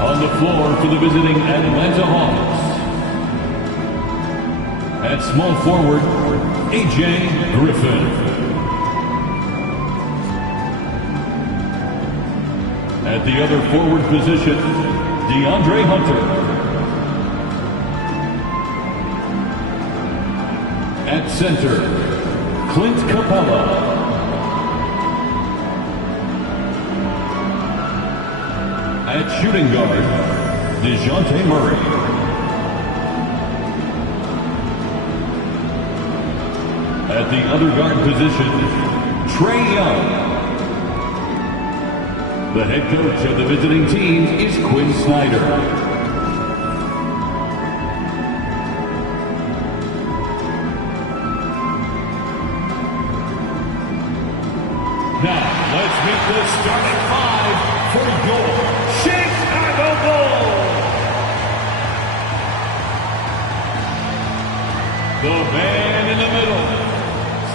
On the floor for the visiting Atlanta Hawks. At small forward, A.J. Griffin. At the other forward position, DeAndre Hunter. At center, Clint Capella. At shooting guard, DeJounte Murray. At the other guard position, Trae Young. The head coach of the visiting team is Quinn Snyder. Now, let's meet the starting five for your Chicago Bulls. The man in the middle,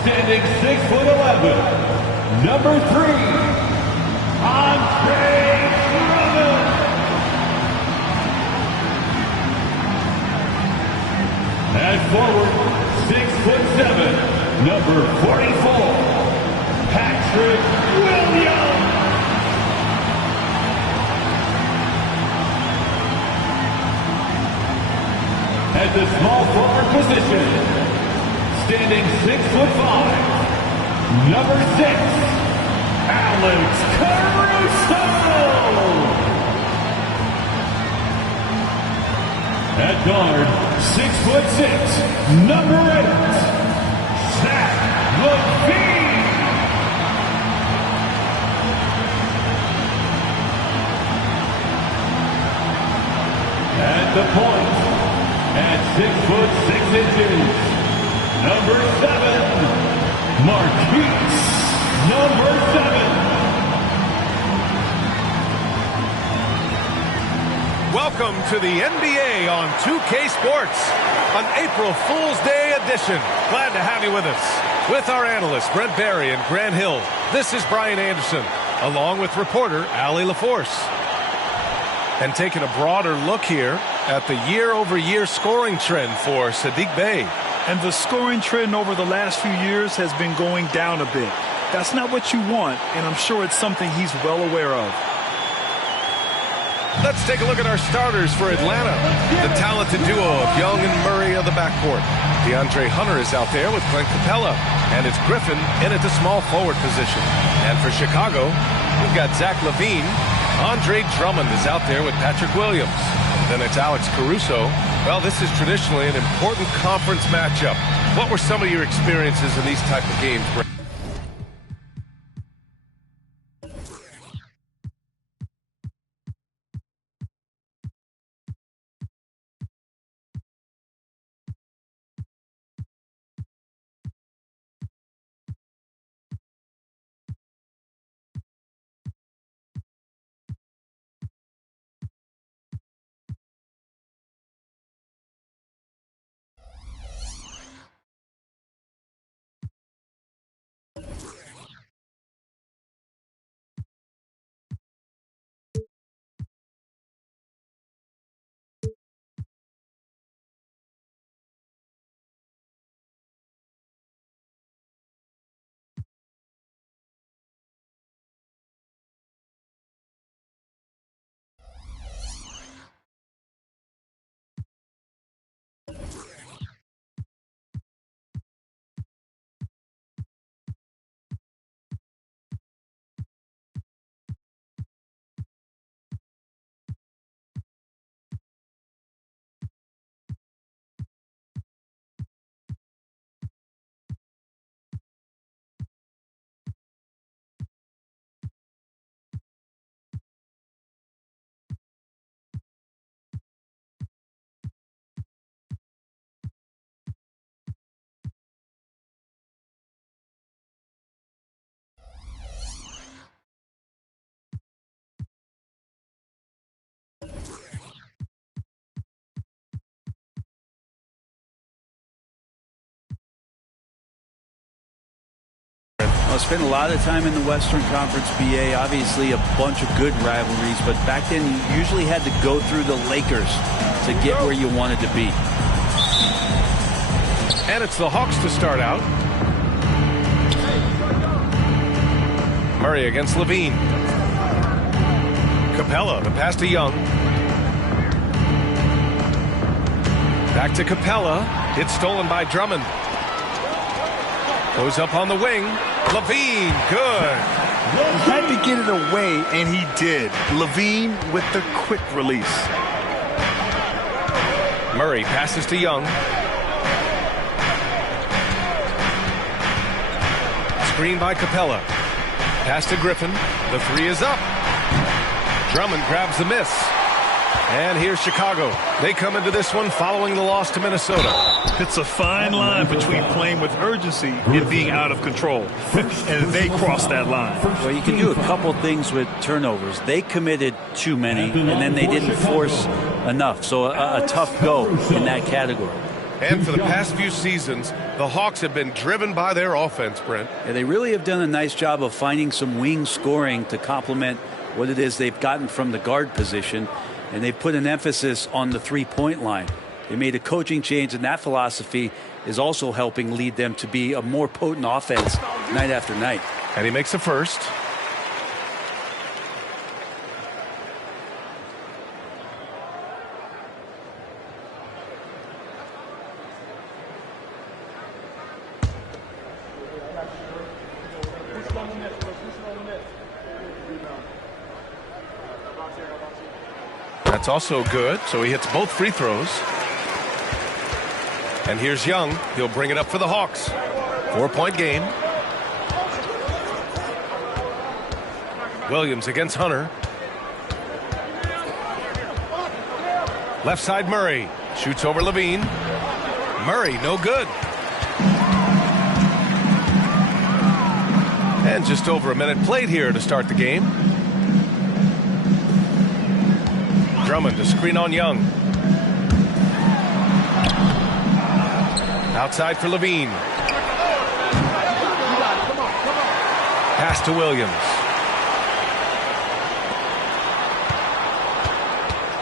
standing 6'11", number 3, Andre Drummond. At forward, 6'7", number 44, Patrick Williams. At the small forward position, standing 6'5", number 6, Alex Caruso. At guard, 6'6", number 8, Zach LaVine. At the point, at 6'6", number 7, Marquise, number 7. Welcome to the NBA on 2K Sports, an April Fool's Day edition. Glad to have you with us. With our analysts, Brent Barry and Grant Hill, this is Brian Anderson, along with reporter Allie LaForce. And taking a broader look here at the year-over-year scoring trend for Saddiq Bey. And the scoring trend over the last few years has been going down a bit. That's not what you want, and I'm sure it's something he's well aware of. Let's take a look at our starters for Atlanta. The talented duo of Young and Murray of the backcourt. DeAndre Hunter is out there with Clint Capella, and it's Griffin in at the small forward position. And for Chicago, we've got Zach LaVine. Andre Drummond is out there with Patrick Williams. Then it's Alex Caruso. Well, this is traditionally an important conference matchup. What were some of your experiences in these type of games, Brent? Well, I spent a lot of time in the Western Conference, BA. Obviously, a bunch of good rivalries, but back then you usually had to go through the Lakers to get where you wanted to be. And it's the Hawks to start out. Murray against Levine. Capella, the pass to Young. Back to Capella. It's stolen by Drummond. Goes up on the wing. Levine, good. He had to get it away, and he did. Levine with the quick release. Murray passes to Young. Screen by Capella. Pass to Griffin. The three is up. Drummond grabs the miss. And here's Chicago. They come into this one following the loss to Minnesota. It's a fine line between playing with urgency and being out of control. And they crossed that line. Well, you can do a couple things with turnovers. They committed too many, and then they didn't force enough. So a tough go in that category. And for the past few seasons, the Hawks have been driven by their offense, Brent. Yeah, they really have done a nice job of finding some wing scoring to complement what it is they've gotten from the guard position. And they put an emphasis on the three-point line. They made a coaching change, and that philosophy is also helping lead them to be a more potent offense night after night. And he makes a first. That's also good, so he hits both free throws. And here's Young. He'll bring it up for the Hawks. 4-point game. Williams against Hunter. Left side Murray. Shoots over Levine. Murray, no good. And just over a minute played here to start the game. Drummond to screen on Young. Outside for Levine. Pass to Williams.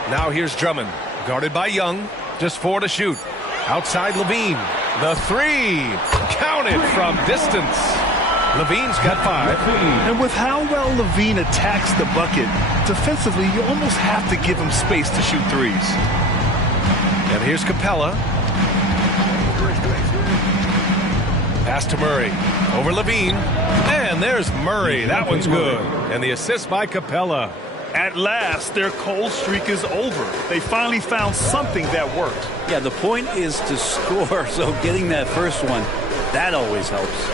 Now here's Drummond. Guarded by Young. Just 4 to shoot. Outside Levine. The three. Counted from distance. Levine's got 5. And with how well Levine attacks the bucket, defensively, you almost have to give him space to shoot threes. And here's Capella. Pass to Murray. Over Levine. And there's Murray. That one's good. And the assist by Capella. At last, their cold streak is over. They finally found something that worked. Yeah, the point is to score, so getting that first one, that always helps.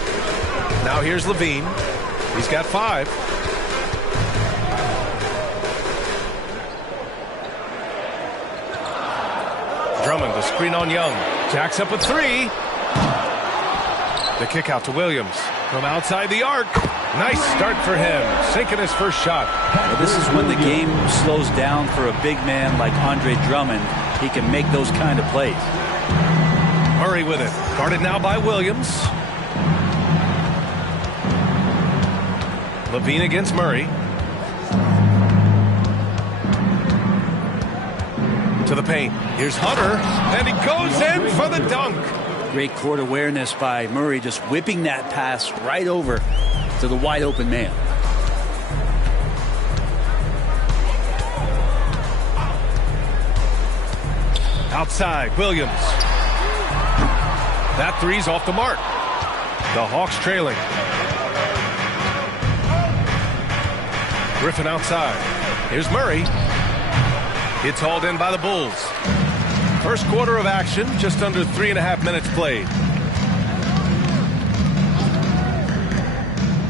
Now here's Levine. He's got 5. Drummond to screen on Young. Jacks up a 3. The kick out to Williams. From outside the arc. Nice start for him. Sinking his first shot. Well, this is when the game slows down for a big man like Andre Drummond. He can make those kind of plays. Murray with it. Guarded now by Williams. Levine against Murray. To the paint. Here's Hunter. And he goes in for the dunk. Great court awareness by Murray, just whipping that pass right over to the wide open man. Outside, Williams. That three's off the mark. The Hawks trailing. Griffin outside. Here's Murray. It's hauled in by the Bulls. First quarter of action, just under 3.5 minutes played.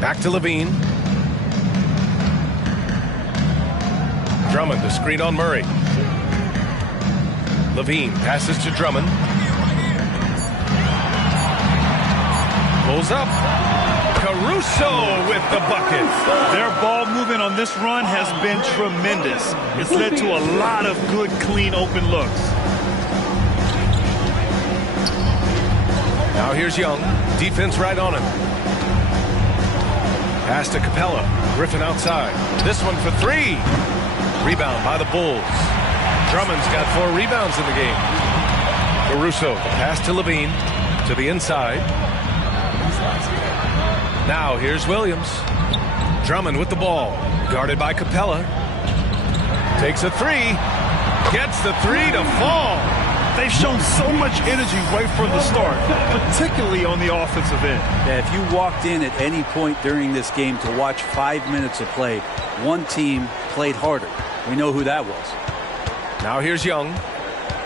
Back to Levine. Drummond to screen on Murray. Levine passes to Drummond. Pulls up. Caruso with the bucket. Their ball movement on this run has been tremendous. It's led to a lot of good, clean, open looks. Now here's Young. Defense right on him. Pass to Capella. Griffin outside. This one for three. Rebound by the Bulls. Drummond's got 4 rebounds in the game. Caruso, pass to Levine. To the inside. Now here's Williams. Drummond with the ball. Guarded by Capella. Takes a three. Gets the three to fall. They've shown so much energy right from the start, particularly on the offensive end. Yeah, if you walked in at any point during this game to watch 5 minutes of play, one team played harder. We know who that was. Now here's Young.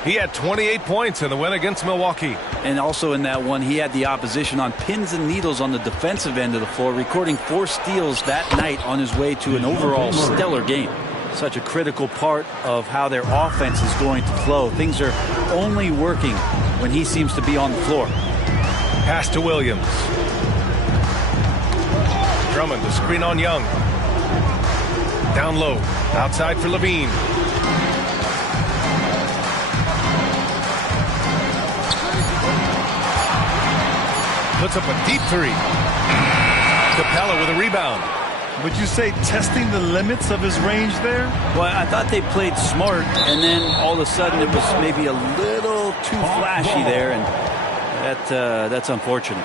He had 28 points in the win against Milwaukee. And also in that one, he had the opposition on pins and needles on the defensive end of the floor, recording 4 steals that night on his way to an overall stellar game. Such a critical part of how their offense is going to flow. Things are only working when he seems to be on the floor. Pass to Williams. Drummond, the screen on Young. Down low. Outside for Levine. Puts up a deep three. Capella with a rebound. Would you say testing the limits of his range there? Well, I thought they played smart, and then all of a sudden it was maybe a little too flashy there, and that's unfortunate.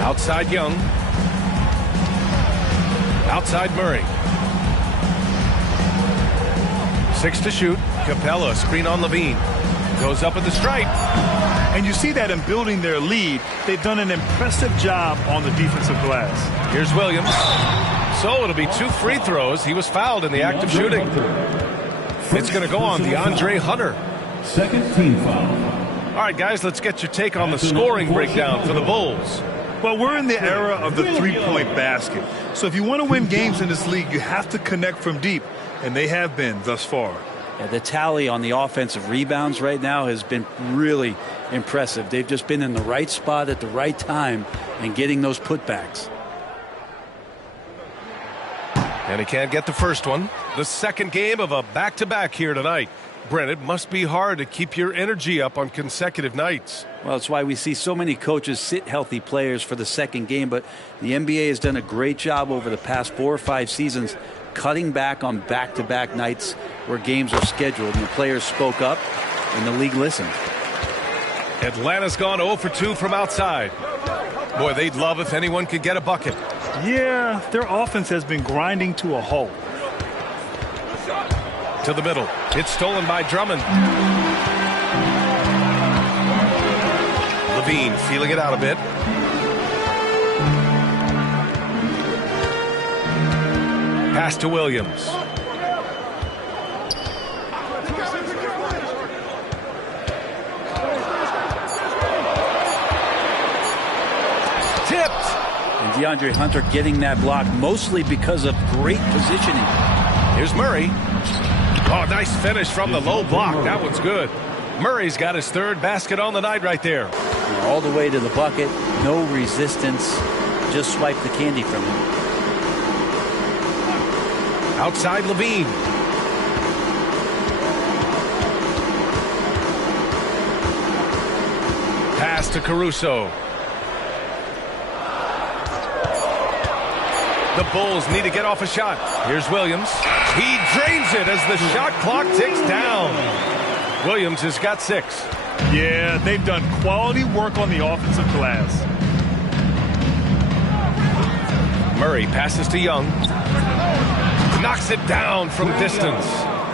Outside Young. Outside Murray. 6 to shoot. Capella, screen on Levine. Goes up at the stripe. And you see that in building their lead, they've done an impressive job on the defensive glass. Here's Williams. So it'll be 2 free throws. He was fouled in the act of shooting. It's going to go on DeAndre Hunter. Second team foul. All right, guys, let's get your take on the scoring breakdown for the Bulls. Well, we're in the era of the three-point basket. So if you want to win games in this league, you have to connect from deep, and they have been thus far. Yeah, the tally on the offensive rebounds right now has been really impressive. They've just been in the right spot at the right time and getting those putbacks. And he can't get the first one. The second game of a back-to-back here tonight. Brent, it must be hard to keep your energy up on consecutive nights. Well, it's why we see so many coaches sit healthy players for the second game, but the NBA has done a great job over the past 4 or 5 seasons cutting back on back-to-back nights where games are scheduled, and the players spoke up and the league listened. Atlanta's gone 0 for 2 from outside. Boy, they'd love if anyone could get a bucket. Yeah, their offense has been grinding to a halt. To the middle. It's stolen by Drummond. Levine feeling it out a bit. Pass to Williams. Tipped. And DeAndre Hunter getting that block mostly because of great positioning. Here's Murray. Oh, nice finish from the low block. That one's good. Murray's got his 3rd basket on the night right there. All the way to the bucket, no resistance, just swipe the candy from him. Outside Levine. Pass to Caruso. The Bulls need to get off a shot. Here's Williams. He drains it as the shot clock ticks down. Williams has got 6. Yeah, they've done quality work on the offensive glass. Murray passes to Young. Knocks it down from distance.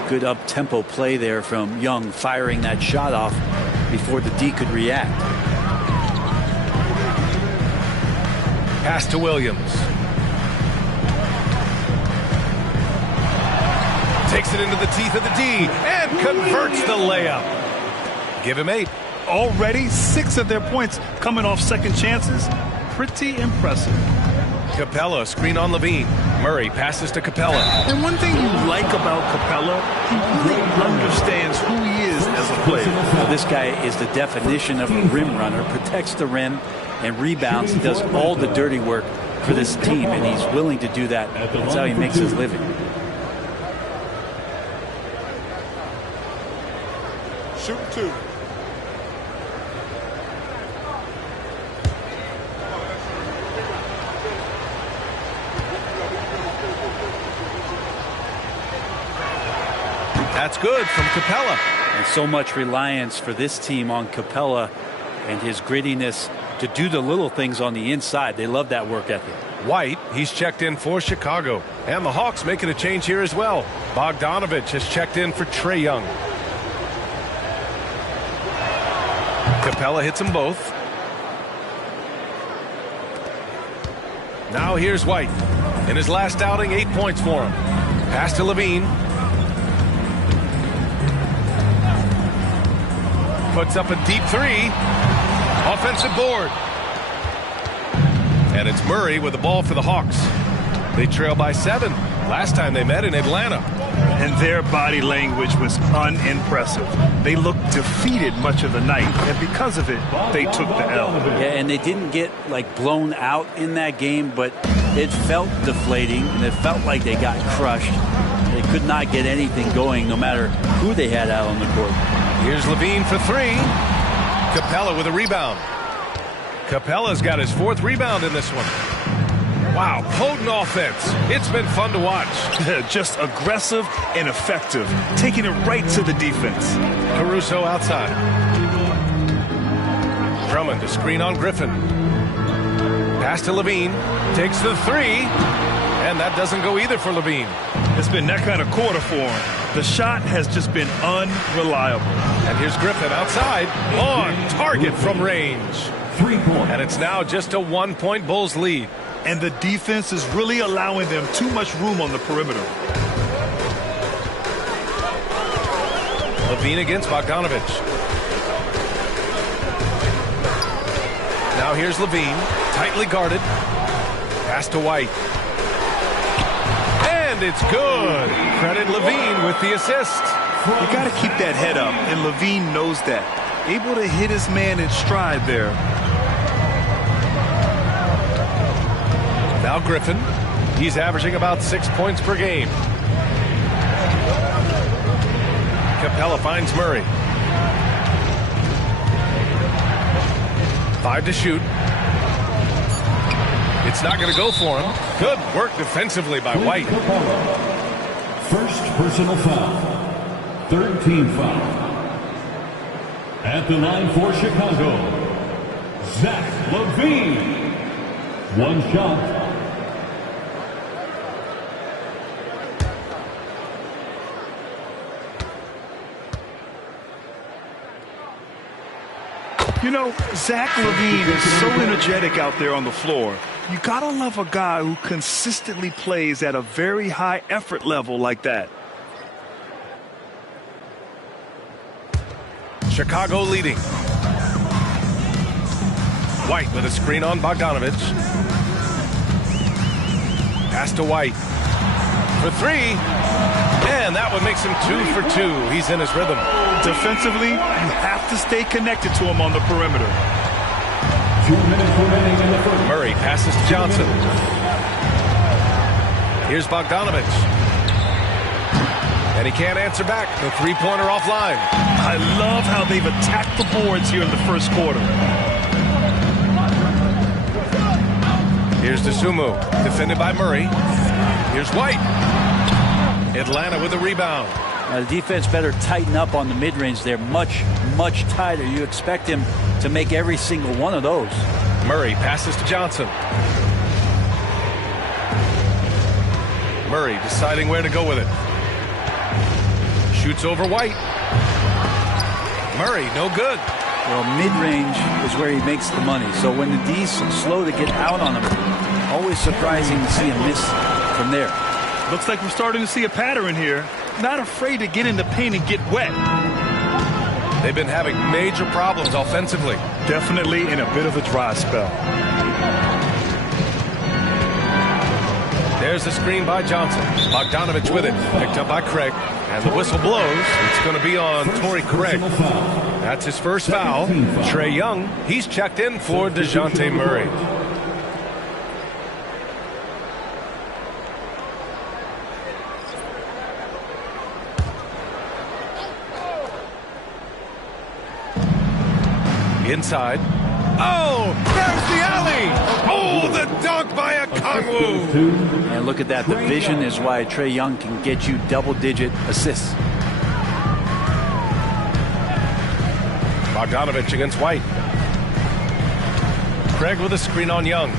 Good up-tempo play there from Young, firing that shot off before the D could react. Pass to Williams. Takes it into the teeth of the D and converts the layup. Give him 8. Already 6 of their points coming off second chances. Pretty impressive. Capella, screen on Levine. Murray passes to Capella. And one thing you like about Capella, he really understands who he is as a player. Well, this guy is the definition of a rim runner, protects the rim, and rebounds. He does all the dirty work for this team, and he's willing to do that. That's how he makes his living. Shoot 2. That's good from Capella. And so much reliance for this team on Capella and his grittiness to do the little things on the inside. They love that work ethic. White, he's checked in for Chicago. And the Hawks making a change here as well. Bogdanovich has checked in for Trae Young. Capella hits them both. Now here's White. In his last outing, 8 points for him. Pass to Levine. Puts up a deep 3. Offensive board. And it's Murray with the ball for the Hawks. They trail by 7. Last time they met in Atlanta. And their body language was unimpressive. They looked defeated much of the night, and because of it, they took the L. Yeah, and they didn't get like blown out in that game, but it felt deflating, and it felt like they got crushed. They could not get anything going, no matter who they had out on the court. Here's Levine for 3. Capella with a rebound. Capella's got his 4th rebound in this one. Wow, potent offense. It's been fun to watch. Just aggressive and effective, taking it right to the defense. Caruso outside. Drummond to screen on Griffin. Pass to Levine. Takes the 3. And that doesn't go either for Levine. It's been that kind of quarter for him. The shot has just been unreliable. And here's Griffin outside. On target from range. 3 points. And it's now just a 1-point Bulls lead. And the defense is really allowing them too much room on the perimeter. Levine against Bogdanovich. Now here's Levine, tightly guarded. Pass to White. And it's good. Credit Levine with the assist. You got to keep that head up, and Levine knows that. Able to hit his man in stride there. Now Griffin. He's averaging about 6 points per game. Capella finds Murray. 5 to shoot. It's not going to go for him. Good work defensively by White. First personal foul. 3rd team foul. At the line for Chicago, Zach LaVine. 1 shot. You know, Zach LaVine is so energetic out there on the floor. You gotta love a guy who consistently plays at a very high effort level like that. Chicago leading. White with a screen on Bogdanovich. Pass to White. For 3. And that one makes him 2 for 2. He's in his rhythm. Defensively, you have to stay connected to him on the perimeter. 2 minutes remaining in the first. Murray passes to Johnson. Here's Bogdanovich. And he can't answer back. The 3-pointer offline. I love how they've attacked the boards here in the first quarter. Here's DeSumo, defended by Murray. Here's White. Atlanta with a rebound. The defense better tighten up on the mid-range. They're much, much tighter. You expect him to make every single one of those. Murray passes to Johnson. Murray deciding where to go with it. Shoots over White. Murray, no good. Well, mid-range is where he makes the money. So when the D's slow to get out on him, always surprising to see him miss from there. Looks like we're starting to see a pattern here. Not afraid to get in the paint and get wet. They've been having major problems offensively. Definitely in a bit of a dry spell. There's the screen by Johnson. Bogdanovich with it. Picked up by Craig. And the whistle blows. It's going to be on Torrey Craig. That's his first foul. Trae Young, he's checked in for DeJounte Murray. Inside. Oh, there's the alley. Oh, the dunk by Okongwu. And look at that. The vision is why Trae Young can get you double-digit assists. Bogdanovich against White. Craig with a screen on Young.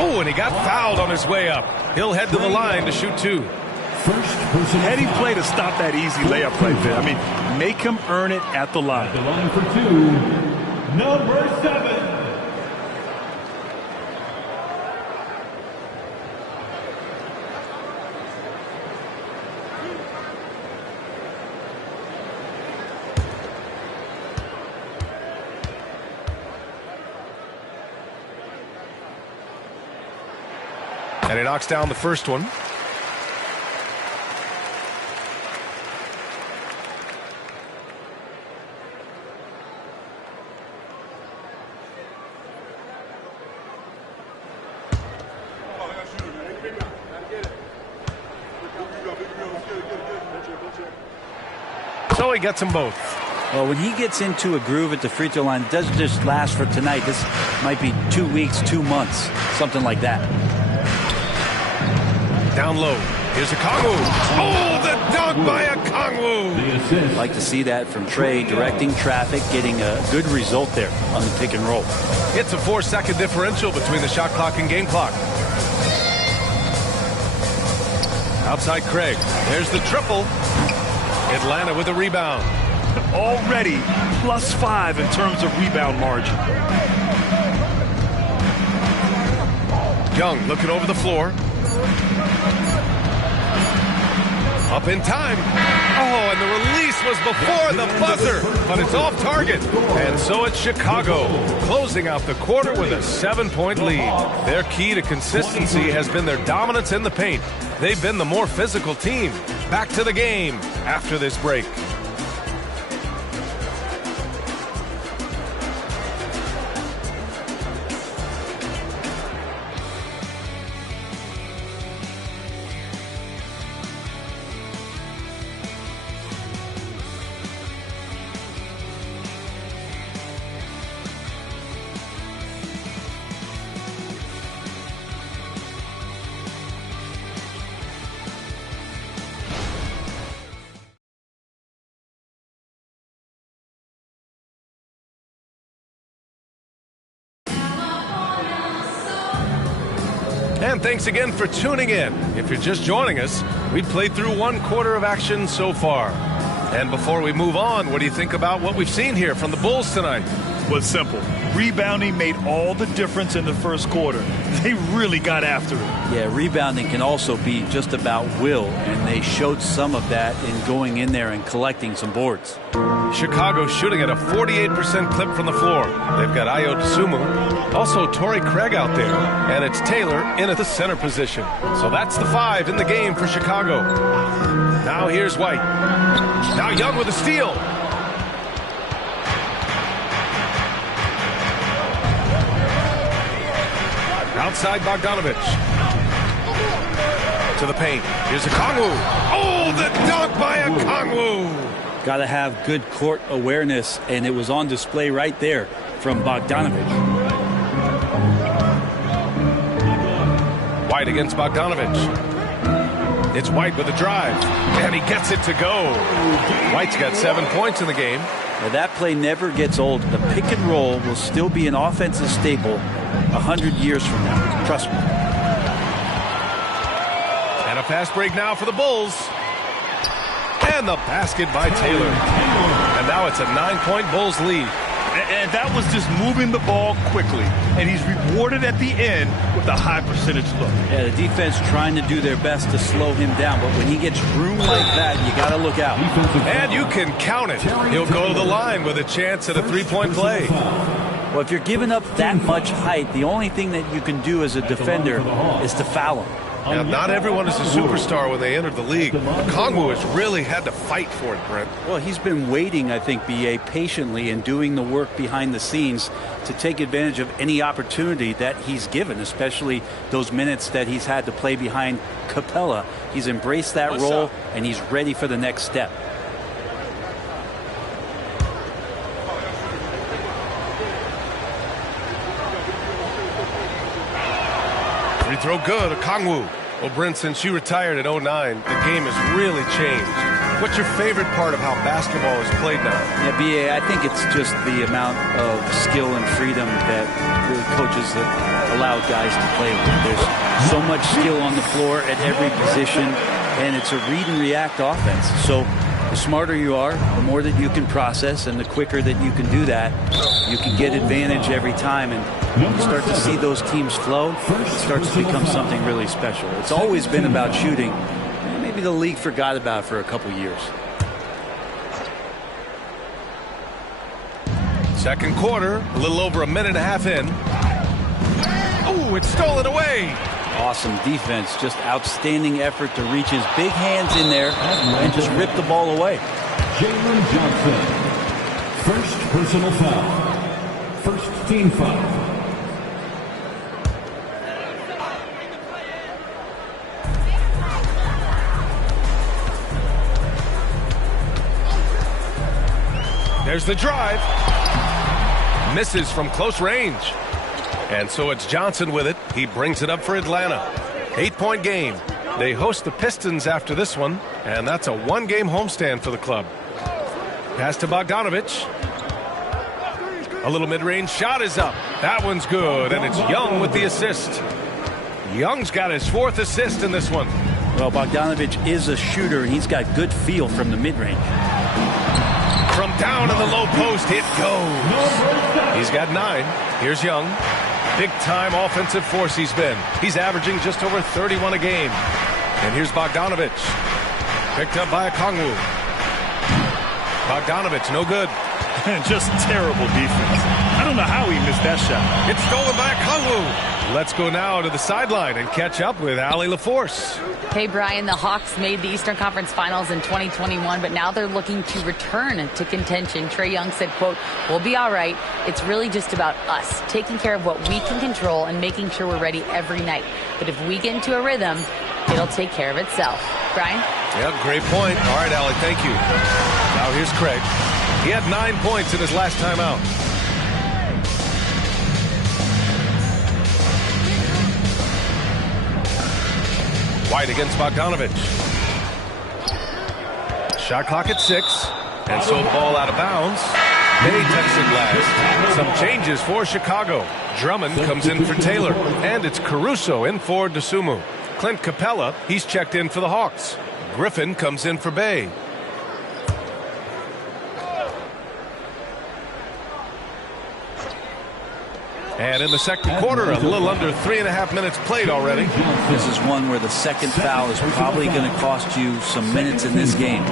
Oh, and he got fouled on his way up. He'll head to the line to shoot two. Heady play to stop that easy layup right there. I mean, make him earn it at the line. The line for two, number 7. And he knocks down the first one. So he gets them both. Well, when he gets into a groove at the free throw line, it doesn't just last for tonight. This might be 2 weeks, 2 months, something like that. Down low. Here's Okongwu. Oh, the dunk by Okongwu. Like to see that from Trae, directing traffic, getting a good result there on the pick and roll. It's a 4-second differential between the shot clock and game clock. Outside Craig. There's the triple. Atlanta with a rebound. Already +5 in terms of rebound margin. Young looking over the floor. Up in time. Oh, and the release was before the buzzer, but it's off target. And so it's Chicago, closing out the quarter with a 7-point lead. Their key to consistency has been their dominance in the paint. They've been the more physical team. Back to the game after this break. And thanks again for tuning in. If you're just joining us, we played through 1 quarter of action so far. And before we move on, what do you think about what we've seen here from the Bulls tonight? Was simple. Rebounding made all the difference in the first quarter. They really got after it. Yeah, rebounding can also be just about will, and they showed some of that in going in there and collecting some boards. Chicago shooting at a 48% clip from the floor. They've got Ayo Dosunmu, also Torrey Craig out there, and it's Taylor in at the center position. So that's the 5 in the game for Chicago. Now here's White. Now Young with a steal. Outside Bogdanovich. To the paint. Here's Okongwu. Oh, the dunk by Okongwu. Got to have good court awareness, and it was on display right there from Bogdanovich. White against Bogdanovich. It's White with a drive, and he gets it to go. White's got 7 points in the game. Now that play never gets old. The pick and roll will still be an offensive staple 100 years from now. Trust me. And a fast break now for the Bulls. And the basket by Taylor. And now it's a 9-point Bulls lead. And that was just moving the ball quickly. And he's rewarded at the end with a high percentage look. Yeah, the defense trying to do their best to slow him down. But when he gets room like that, you got to look out. And you can count it. He'll go to the line with a chance at a 3-point play. Well, if you're giving up that much height, the only thing that you can do as a defender is to foul him. Now, not everyone is a superstar when they entered the league. Kongwu has really had to fight for it, Brent. Well, he's been waiting, I think, B.A., patiently and doing the work behind the scenes to take advantage of any opportunity that he's given, especially those minutes that he's had to play behind Capella. He's embraced that role, and he's ready for the next step. Free throw good, Kongwu. Well, Brent, since you retired at 09, the game has really changed. What's your favorite part of how basketball is played now? Yeah, B.A., I think it's just the amount of skill and freedom that really coaches that allow guys to play with. There's so much skill on the floor at every position, and it's a read and react offense. So the smarter you are, the more that you can process, and the quicker that you can do that, you can get advantage every time. And when you start to see those teams flow, it starts to become something really special. It's always been about shooting. Maybe the league forgot about it for a couple years. Second quarter, a little over a minute and a half in. Oh, it's stolen away. Awesome defense, just outstanding effort to reach his big hands in there and just rip the ball away. Jalen Johnson, first personal foul. First team foul. There's the drive. Misses from close range. And so it's Johnson with it. He brings it up for Atlanta. 8-point game. They host the Pistons after this one, and that's a one-game homestand for the club. Pass to Bogdanovich. A little mid-range shot is up. That one's good, and it's Young with the assist. Young's got his fourth assist in this one. Well, Bogdanovich is a shooter, and he's got good feel from the mid-range. From down in the low post, it goes. He's got 9. Here's Young. Big-time offensive force he's been. He's averaging just over 31 a game. And here's Bogdanovich. Picked up by Kongwu. Bogdanovich, no good. Just terrible defense. I don't know how he missed that shot. It's stolen by Kongwu. Let's go now to the sideline and catch up with Allie LaForce. Hey, Brian, the Hawks made the Eastern Conference Finals in 2021, but now they're looking to return to contention. Trae Young said, quote, "We'll be all right. It's really just about us, taking care of what we can control and making sure we're ready every night. But if we get into a rhythm, it'll take care of itself." Brian? Yeah, great point. All right, Allie, thank you. Now here's Craig. He had 9 points in his last time out. White against Bogdanovich. Shot clock at 6. And so the ball out of bounds. They touch the glass. Some changes for Chicago. Drummond comes in for Taylor. And it's Caruso in for DeSumo. Clint Capella, he's checked in for the Hawks. Griffin comes in for Bay. And in the second quarter, a little under 3.5 minutes played already. This is one where the second foul is probably going to cost you some minutes in this game.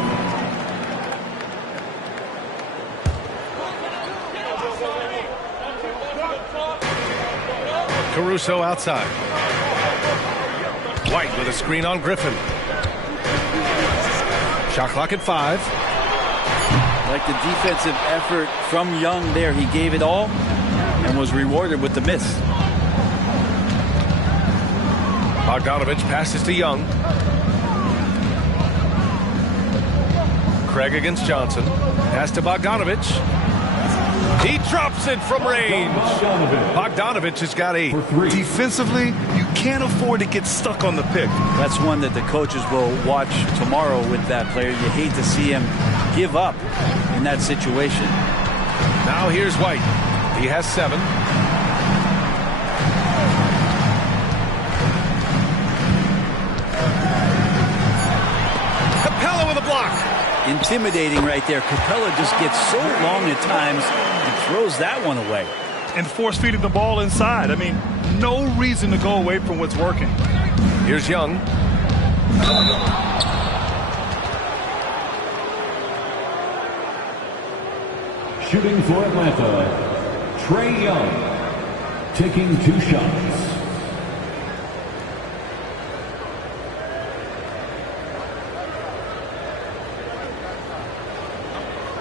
Caruso outside. White with a screen on Griffin. Shot clock at 5. Like the defensive effort from Young there. He gave it all and was rewarded with the miss. Bogdanovich passes to Young. Craig against Johnson. Pass to Bogdanovich. He drops it from range. Bogdanovich has got 8. Defensively, you can't afford to get stuck on the pick. That's one that the coaches will watch tomorrow with that player. You hate to see him give up in that situation. Now here's White. He has 7. Capella with a block. Intimidating right there. Capella just gets so long at times and throws that one away. And force feeding the ball inside. I mean, no reason to go away from what's working. Here's Young. Shooting for Atlanta, Trae Young, taking 2 shots.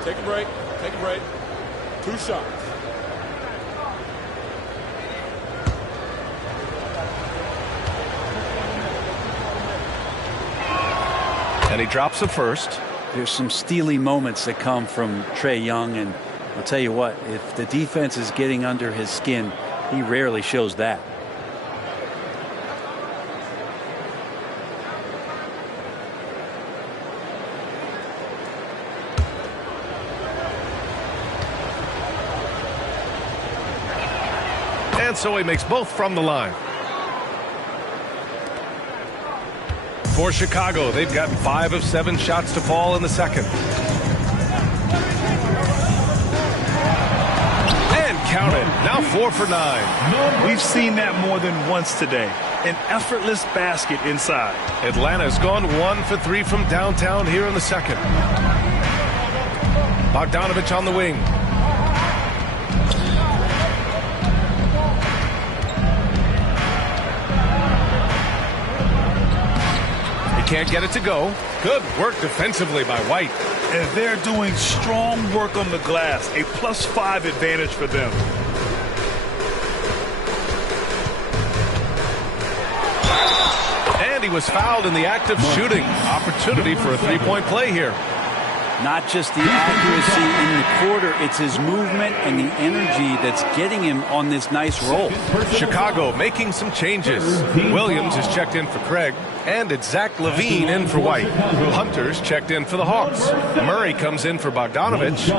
Take a break. Take a break. 2 shots. And he drops the first. There's some steely moments that come from Trae Young, and I'll tell you what, if the defense is getting under his skin, he rarely shows that. And so he makes both from the line. For Chicago, they've gotten 5 of 7 shots to fall in the second. And count it. Now 4 for 9. We've seen that more than once today. An effortless basket inside. Atlanta's gone 1 for 3 from downtown here in the second. Bogdanovich on the wing. Can't get it to go. Good work defensively by White. And they're doing strong work on the glass. A +5 advantage for them. And he was fouled in the act of shooting. Opportunity for a 3-point play here. Not just the accuracy in the quarter, it's his movement and the energy that's getting him on this nice roll. Chicago making some changes. Williams is checked in for Craig, and it's Zach LaVine in for White. Hunter's checked in for the Hawks. Murray comes in for Bogdanovich.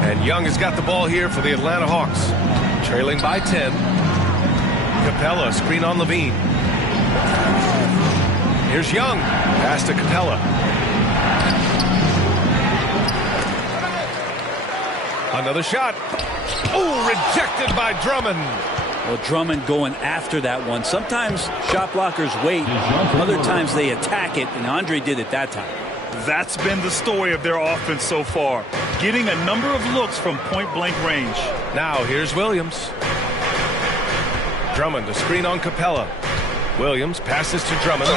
And Young has got the ball here for the Atlanta Hawks. Trailing by 10. Capella, screen on LaVine. Here's Young. Pass to Capella. Another shot. Oh, rejected by Drummond. Well, Drummond going after that one. Sometimes shot blockers wait. Other times they attack it, and Andre did it that time. That's been the story of their offense so far. Getting a number of looks from point-blank range. Now here's Williams. Drummond, a screen on Capella. Williams passes to Drummond.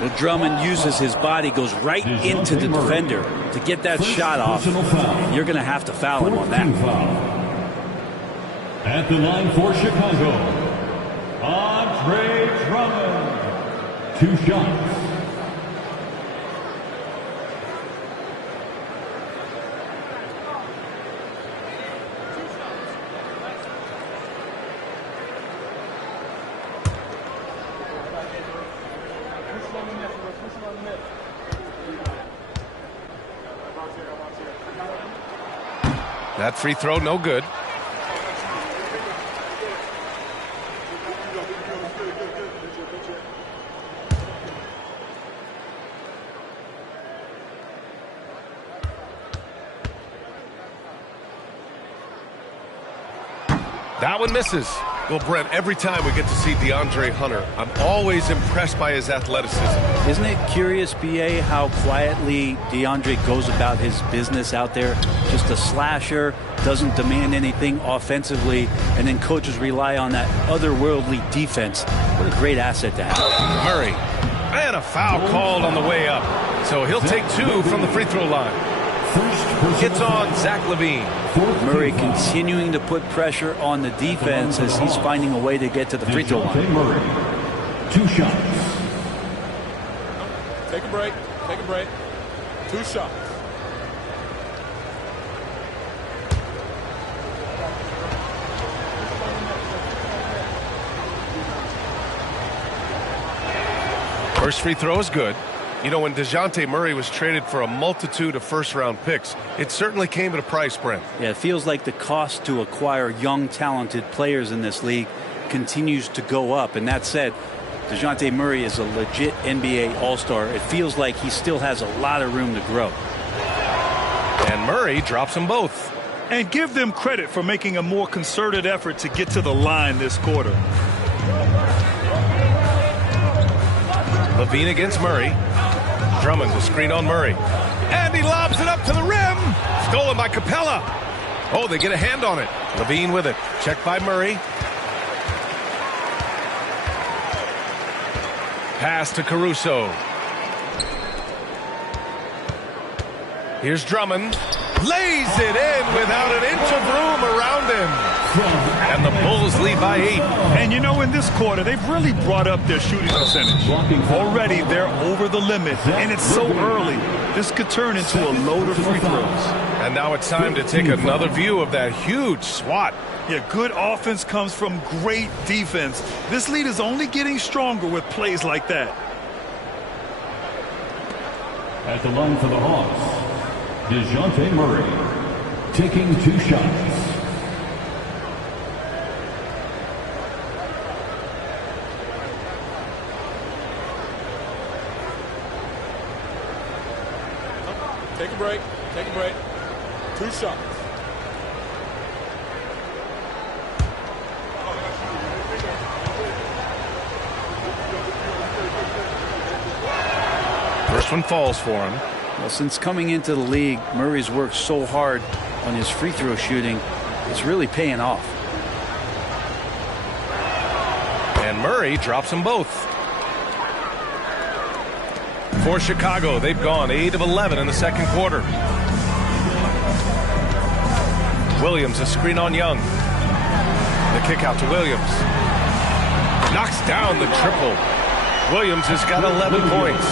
Well, Drummond uses his body, goes right into the defender to get that shot off. You're going to have to foul him on that. At the line for Chicago, Andre Drummond. 2 shots. That free throw, no good. That one misses. Well, Brent, every time we get to see DeAndre Hunter, I'm always impressed by his athleticism. Isn't it curious, B.A., how quietly DeAndre goes about his business out there? Just a slasher, doesn't demand anything offensively, and then coaches rely on that otherworldly defense. What a great asset to have. Murray. And a foul called on the way up. So he'll take 2 from the free throw line. It's on Zach LaVine. Murray continuing to put pressure on the defense as he's finding a way to get to the free throw line. Murray. 2 shots. Take a break. Take a break. 2 shots. First free throw is good. You know, when DeJounte Murray was traded for a multitude of first-round picks, it certainly came at a price, Brent. Yeah, it feels like the cost to acquire young, talented players in this league continues to go up. And that said, DeJounte Murray is a legit NBA All-Star. It feels like he still has a lot of room to grow. And Murray drops them both. And give them credit for making a more concerted effort to get to the line this quarter. LaVine against Murray. Drummond, the screen on Murray. And he lobs it up to the rim. Stolen by Capella. Oh, they get a hand on it. Levine with it. Checked by Murray. Pass to Caruso. Here's Drummond. Lays it in without an inch of room around him. And the Bulls lead by 8. And you know, in this quarter, they've really brought up their shooting percentage. Already, they're over the limit, and it's so early. This could turn into a load of free throws. And now it's time to take another view of that huge swat. Yeah, good offense comes from great defense. This lead is only getting stronger with plays like that. At the line for the Hawks, DeJounte Murray taking 2 shots. Take a break. Take a break. 2 shots. First one falls for him. Well, since coming into the league, Murray's worked so hard on his free throw shooting. It's really paying off. And Murray drops them both. For Chicago, they've gone 8 of 11 in the second quarter. Williams, a screen on Young. The kick out to Williams. Knocks down the triple. Williams has got 11 points.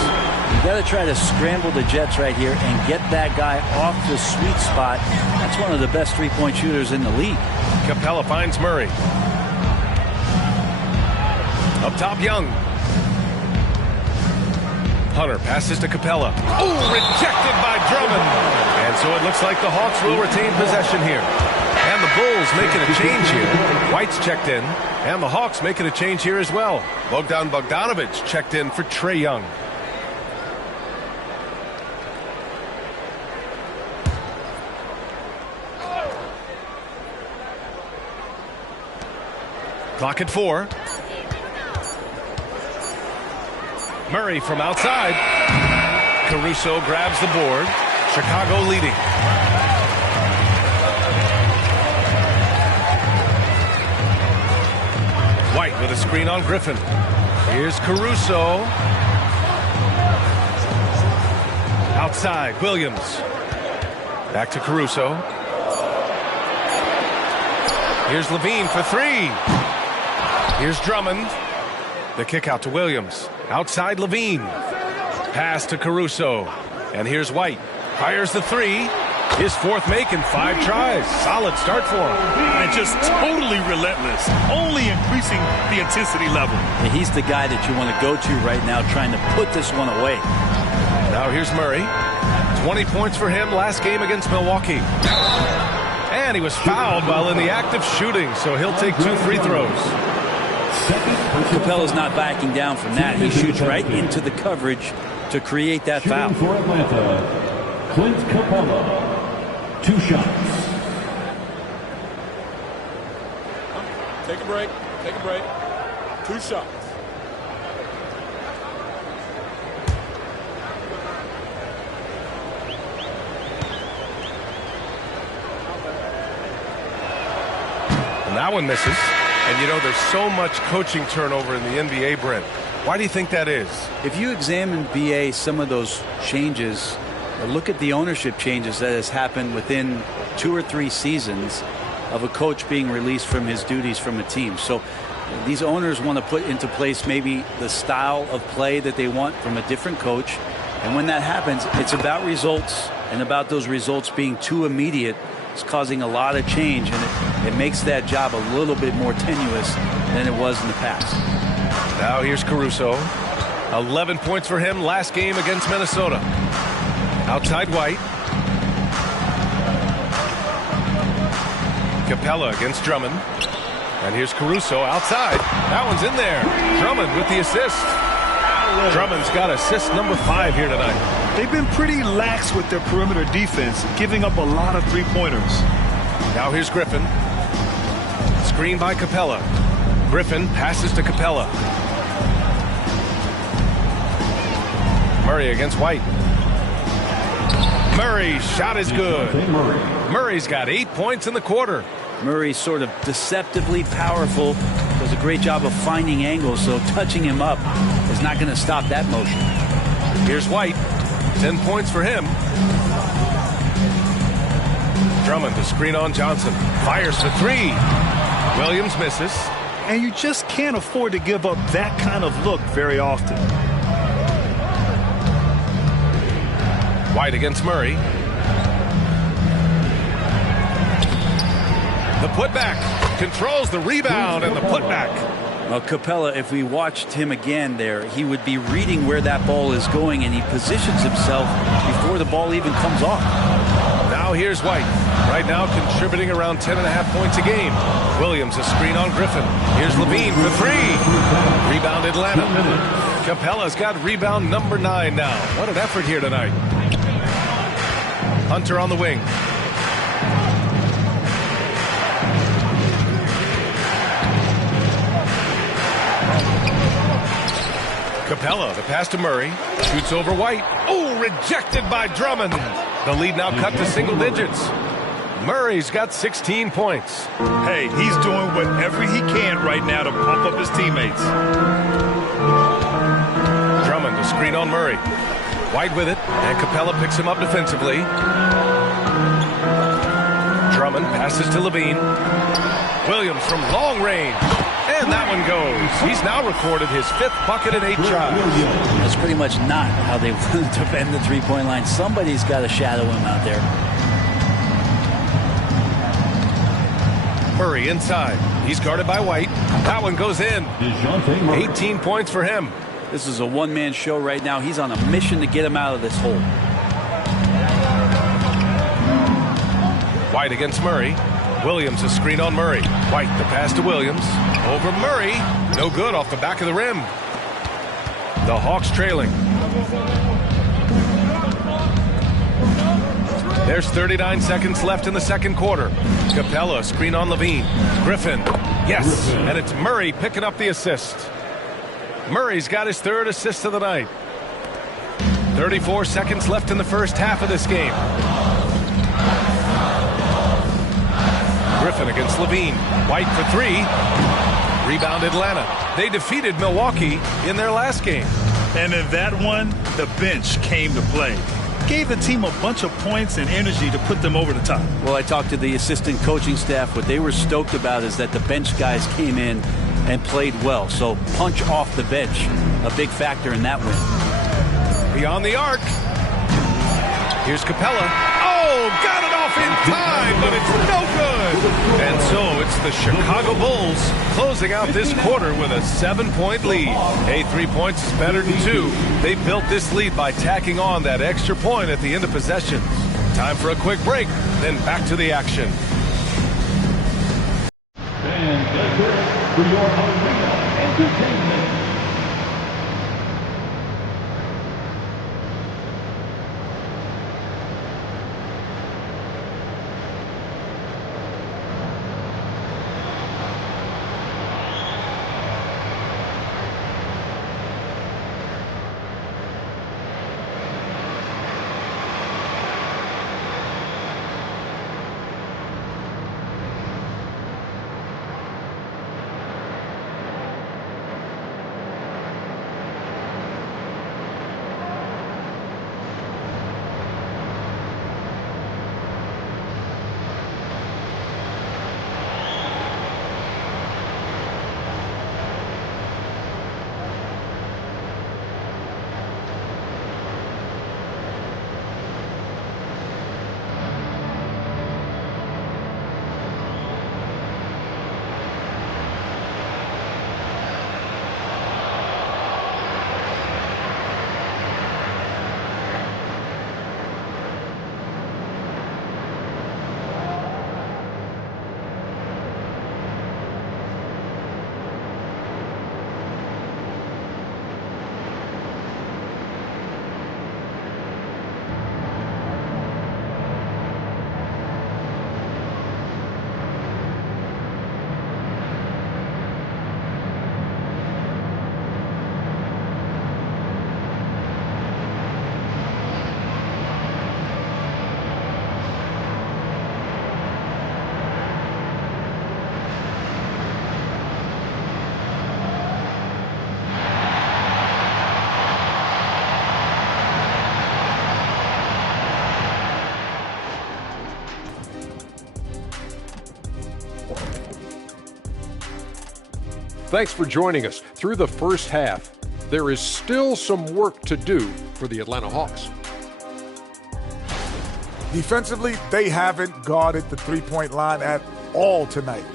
You got to try to scramble the Jets right here and get that guy off the sweet spot. That's one of the best three-point shooters in the league. Capella finds Murray. Up top, Young. Hunter passes to Capella. Oh, rejected by Drummond. And so it looks like the Hawks will retain possession here. And the Bulls making a change here. White's checked in. And the Hawks making a change here as well. Bogdan Bogdanović checked in for Trae Young. Clock at 4. Murray from outside. Caruso grabs the board. Chicago leading. White with a screen on Griffin. Here's Caruso. Outside, Williams. Back to Caruso. Here's Levine for 3. Here's Drummond. The kick out to Williams. Outside Levine. Pass to Caruso. And here's White. Fires the 3. His 4th make in 5 tries. Solid start for him. And just totally relentless. Only increasing the intensity level. And he's the guy that you want to go to right now, trying to put this one away. Now here's Murray. 20 points for him last game against Milwaukee. And he was fouled while in the act of shooting, so he'll take 2 free throws. Capella's not backing down from that. He shoots right into the coverage to create that foul. For Atlanta, Clint Capella, 2 shots. Take a break. Take a break. 2 shots. And that one misses. And, you know, there's so much coaching turnover in the NBA, Brent. Why do you think that is? If you examine, BA, some of those changes, look at the ownership changes that has happened within 2 or 3 seasons of a coach being released from his duties from a team. So these owners want to put into place maybe the style of play that they want from a different coach. And when that happens, it's about results and about those results being too immediate. It's causing a lot of change, and it makes that job a little bit more tenuous than it was in the past. Now here's Caruso. 11 points for him last game against Minnesota. Outside White. Capella against Drummond. And here's Caruso outside. That one's in there. Drummond with the assist. Drummond's got assist number 5 here tonight. They've been pretty lax with their perimeter defense, giving up a lot of three-pointers. Now here's Griffin. Screen by Capella. Griffin passes to Capella. Murray against White. Murray's shot is good. Murray's got 8 points in the quarter. Murray's sort of deceptively powerful. Does a great job of finding angles, so touching him up is not going to stop that motion. Here's White. 10 points for him. Drummond to screen on Johnson. Fires for three. Williams misses. And you just can't afford to give up that kind of look very often. White against Murray. The putback. Controls the rebound and the putback. Well, Capella, if we watched him again there, he would be reading where that ball is going, and he positions himself before the ball even comes off. Now here's White. Right now contributing around 10.5 points a game. Williams a screen on Griffin. Here's Levine for three. Rebound Atlanta. Capella's got rebound number 9 now. What an effort here tonight. Hunter on the wing. Capella, the pass to Murray. Shoots over White. Oh, rejected by Drummond. The lead now cut to single digits. Murray's got 16 points. Hey, he's doing whatever he can right now to pump up his teammates. Drummond to screen on Murray. White with it, and Capella picks him up defensively. Drummond passes to Levine. Williams from long range. And that one goes. He's now recorded his 5th bucket in 8 tries. That's pretty much not how they want to defend the three-point line. Somebody's got to shadow him out there. Murray inside. He's guarded by White. That one goes in. 18 points for him. This is a one-man show right now. He's on a mission to get him out of this hole. White against Murray. Williams a screen on Murray. White the pass to Williams. Over Murray. No good off the back of the rim. The Hawks trailing. There's 39 seconds left in the second quarter. Capella screen on Levine. Griffin. Yes. And it's Murray picking up the assist. Murray's got his 3rd assist of the night. 34 seconds left in the first half of this game. Griffin against Levine. White for three. Rebound Atlanta. They defeated Milwaukee in their last game. And in that one, the bench came to play. Gave the team a bunch of points and energy to put them over the top. Well, I talked to the assistant coaching staff. What they were stoked about is that the bench guys came in and played well. So punch off the bench, a big factor in that win. Beyond the arc. Here's Capella. Oh, got it off in time, but it's no good. And so it's the Chicago Bulls closing out this quarter with a 7-point lead. Hey, 3 points is better than 2. They built this lead by tacking on that extra point at the end of possession. Time for a quick break, then back to the action. And that's it for your arena entertainment. Thanks for joining us. Through the first half, there is still some work to do for the Atlanta Hawks. Defensively, they haven't guarded the three-point line at all tonight.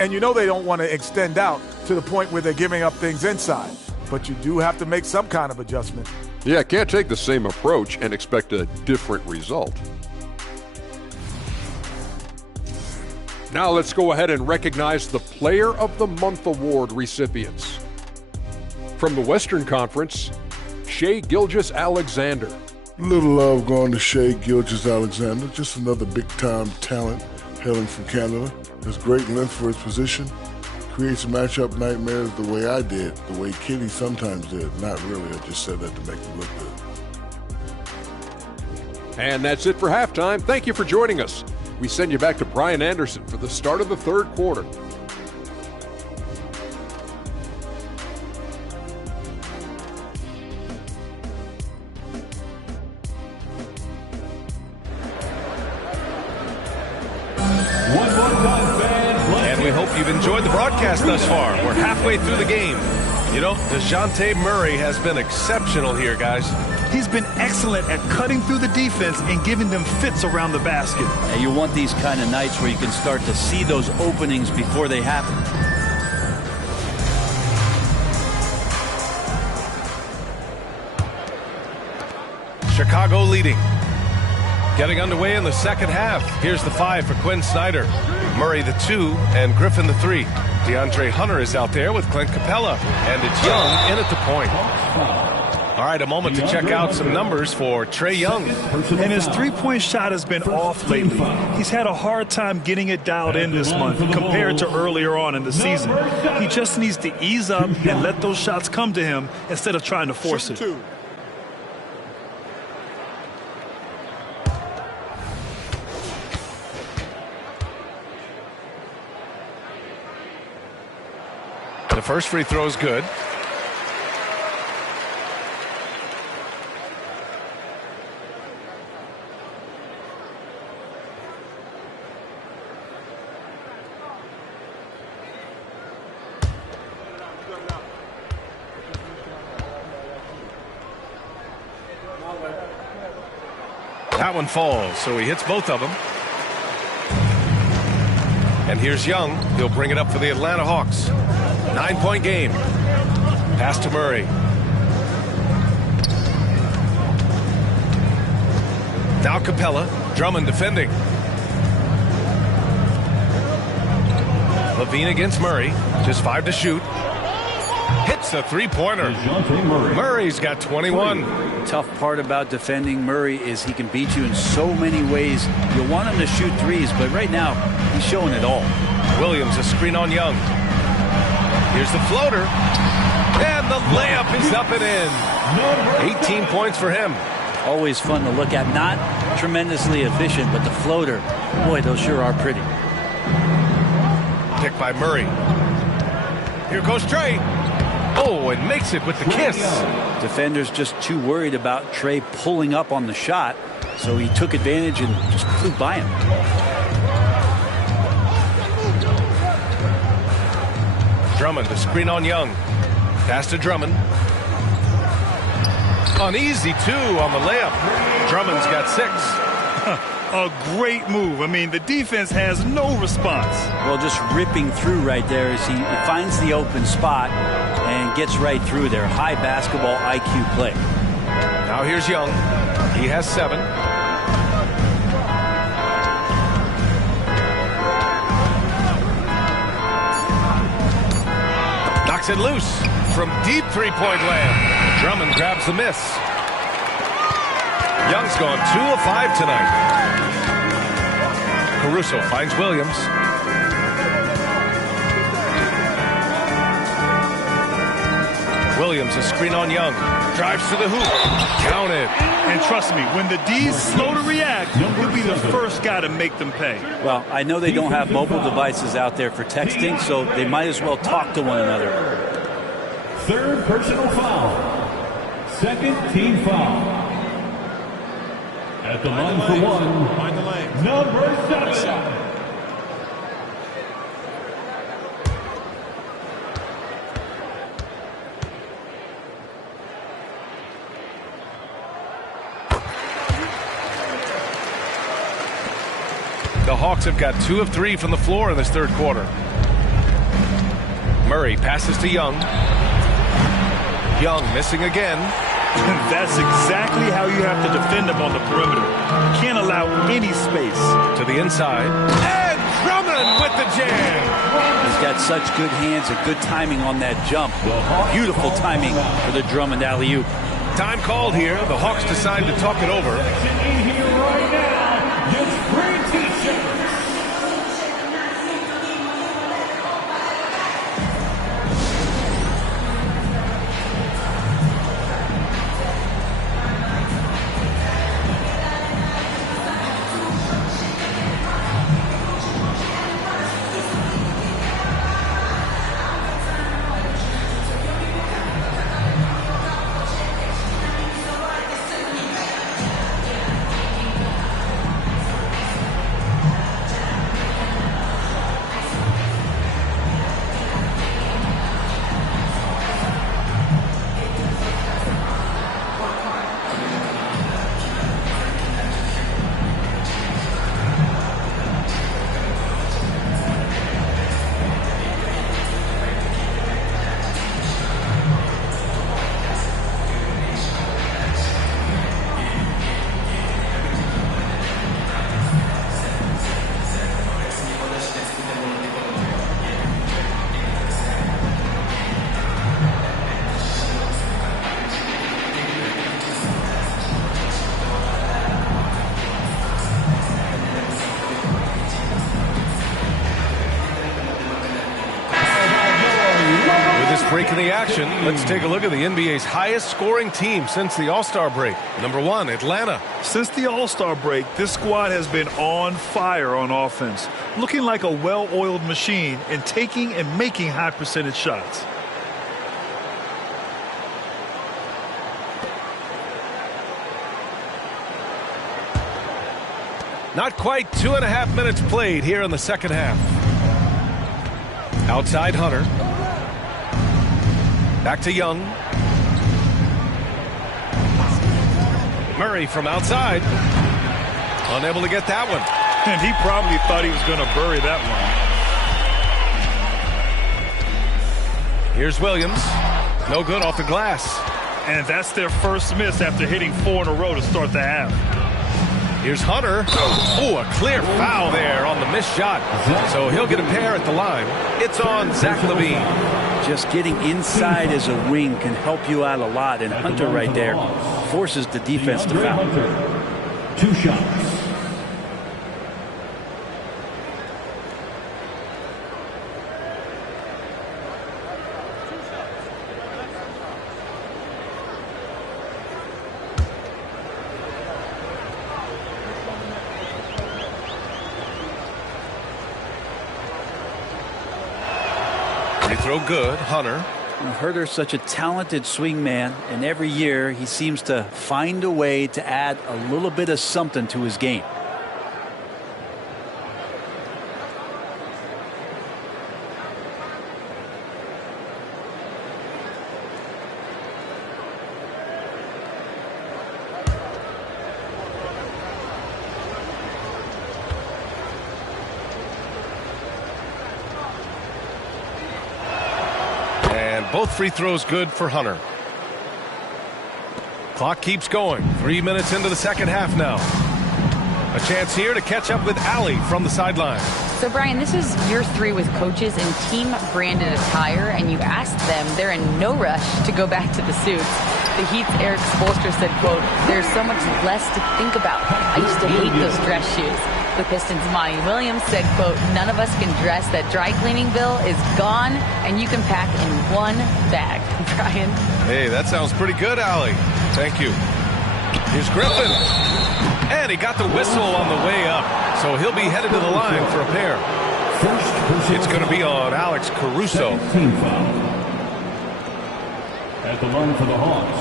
And you know they don't want to extend out to the point where they're giving up things inside. But you do have to make some kind of adjustment. Yeah, can't take the same approach and expect a different result. Now let's go ahead and recognize the Player of the Month Award recipients. From the Western Conference, Shai Gilgeous-Alexander. Little love going to Shai Gilgeous-Alexander, just another big-time talent hailing from Canada. Has great length for his position. Creates matchup nightmares the way I did, the way Kitty sometimes did. Not really, I just said that to make him look good. And that's it for halftime. Thank you for joining us. We send you back to Brian Anderson for the start of the third quarter. And we hope you've enjoyed the broadcast thus far. We're halfway through the game. You know, DeJounte Murray has been exceptional here, guys. He's been excellent at cutting through the defense and giving them fits around the basket. And you want these kind of nights where you can start to see those openings before they happen. Chicago leading. Getting underway in the second half. Here's the 5 for Quinn Snyder. Murray the 2 and Griffin the 3. DeAndre Hunter is out there with Clint Capella. And it's Young in at the point. All right, a moment to check out some numbers for Trae Young. And his three-point shot has been off lately. He's had a hard time getting it dialed in this month compared to earlier on in the season. He just needs to ease up and let those shots come to him instead of trying to force it. The first free throw is good. That one falls, so he hits both of them. And here's Young. He'll bring it up for the Atlanta Hawks. 9-point game. Pass to Murray. Now Capella. Drummond defending. Levine against Murray. Just 5 to shoot. Hits the three-pointer. Murray's got 21. Tough part about defending Murray is he can beat you in so many ways. You want him to shoot threes, but right now he's showing it all. Williams a screen on Young. Here's the floater. And the layup is up and in. 18 points for him. Always fun to look at. Not tremendously efficient, but the floater, boy, those sure are pretty. Picked by Murray. Here goes Trae. Oh, and makes it with the kiss. Defenders just too worried about Trae pulling up on the shot, so he took advantage and just flew by him. Drummond, the screen on Young. Pass to Drummond. An easy 2 on the layup. Drummond's got 6. A great move. I mean, the defense has no response. Well, just ripping through right there as he finds the open spot and gets right through there. High basketball IQ play. Now here's Young. He has 7. Knocks it loose from deep three-point land. Drummond grabs the miss. Young's gone 2 of 5 tonight. Caruso finds Williams. Williams a screen on Young. Drives to the hoop. Counted. And trust me, when the D's slow to react, he'll be the first guy to make them pay. Well, I know they don't have mobile devices out there for texting, so they might as well talk to one another. Third personal foul. Second team foul. At the line for one, number 7. Hawks have got 2 of 3 from the floor in this third quarter. Murray passes to Young. Young missing again. That's exactly how you have to defend him on the perimeter. You can't allow any space. To the inside. And Drummond with the jam. He's got such good hands and good timing on that jump. Beautiful timing for the Drummond alley-oop. Time called here. The Hawks decide to talk it over. Breaking the action, let's take a look at the NBA's highest scoring team since the All-Star break. Number 1, Atlanta. Since the All-Star break, this squad has been on fire on offense, looking like a well-oiled machine and taking and making high percentage shots. Not quite 2.5 minutes played here in the second half. Outside Hunter. Back to Young. Murray from outside. Unable to get that one. And he probably thought he was going to bury that one. Here's Williams. No good off the glass. And that's their first miss after hitting 4 in a row to start the half. Here's Hunter. Oh, a clear foul there on the missed shot. So he'll get a pair at the line. It's on Zach LaVine. Just getting inside as a wing can help you out a lot. And Hunter right there forces the defense to foul. 2 shots. Throw good, Hunter. Herter's such a talented swing man, and every year he seems to find a way to add a little bit of something to his game. Both free throws good for Hunter. Clock keeps going. 3 minutes into the second half now. A chance here to catch up with Allie from the sideline. So, Brian, this is year 3 with coaches in team-branded attire, and you asked them, they're in no rush to go back to the suits. The Heat's Eric Spoelstra said, quote, "There's so much less to think about. I used to hate those dress shoes." The Pistons' Monty Williams said, quote, "None of us can dress. That dry cleaning bill is gone, and you can pack in one bag." Brian? Hey, that sounds pretty good, Allie. Thank you. Here's Griffin. And he got the whistle on the way up, so he'll be headed to the line for a pair. It's going to be on Alex Caruso. Team foul. At the line for the Hawks,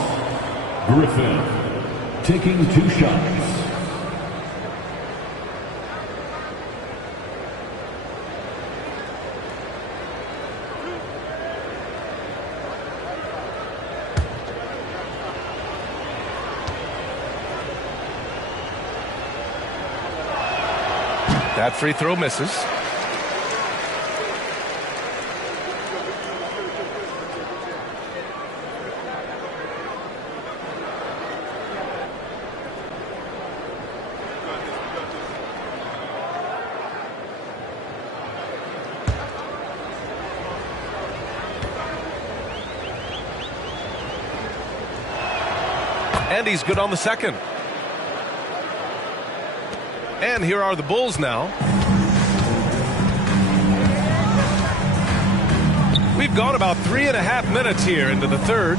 Griffin taking 2 shots. That free throw misses. And he's good on the second. And here are the Bulls now. We've gone about 3.5 minutes here into the third.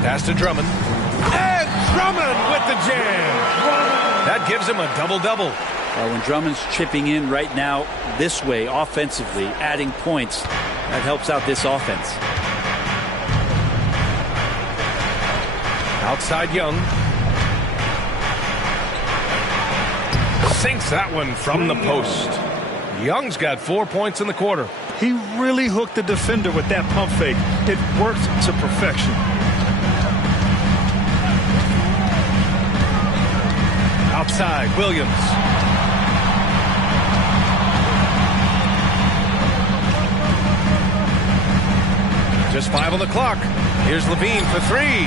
Pass to Drummond. And Drummond with the jam. That gives him a double-double. When Drummond's chipping in right now this way offensively, adding points, that helps out this offense. Outside Young. Sinks that one from the post. Young's got 4 points in the quarter. He really hooked the defender with that pump fake. It worked to perfection. Outside, Williams. Just 5 on the clock. Here's Levine for 3.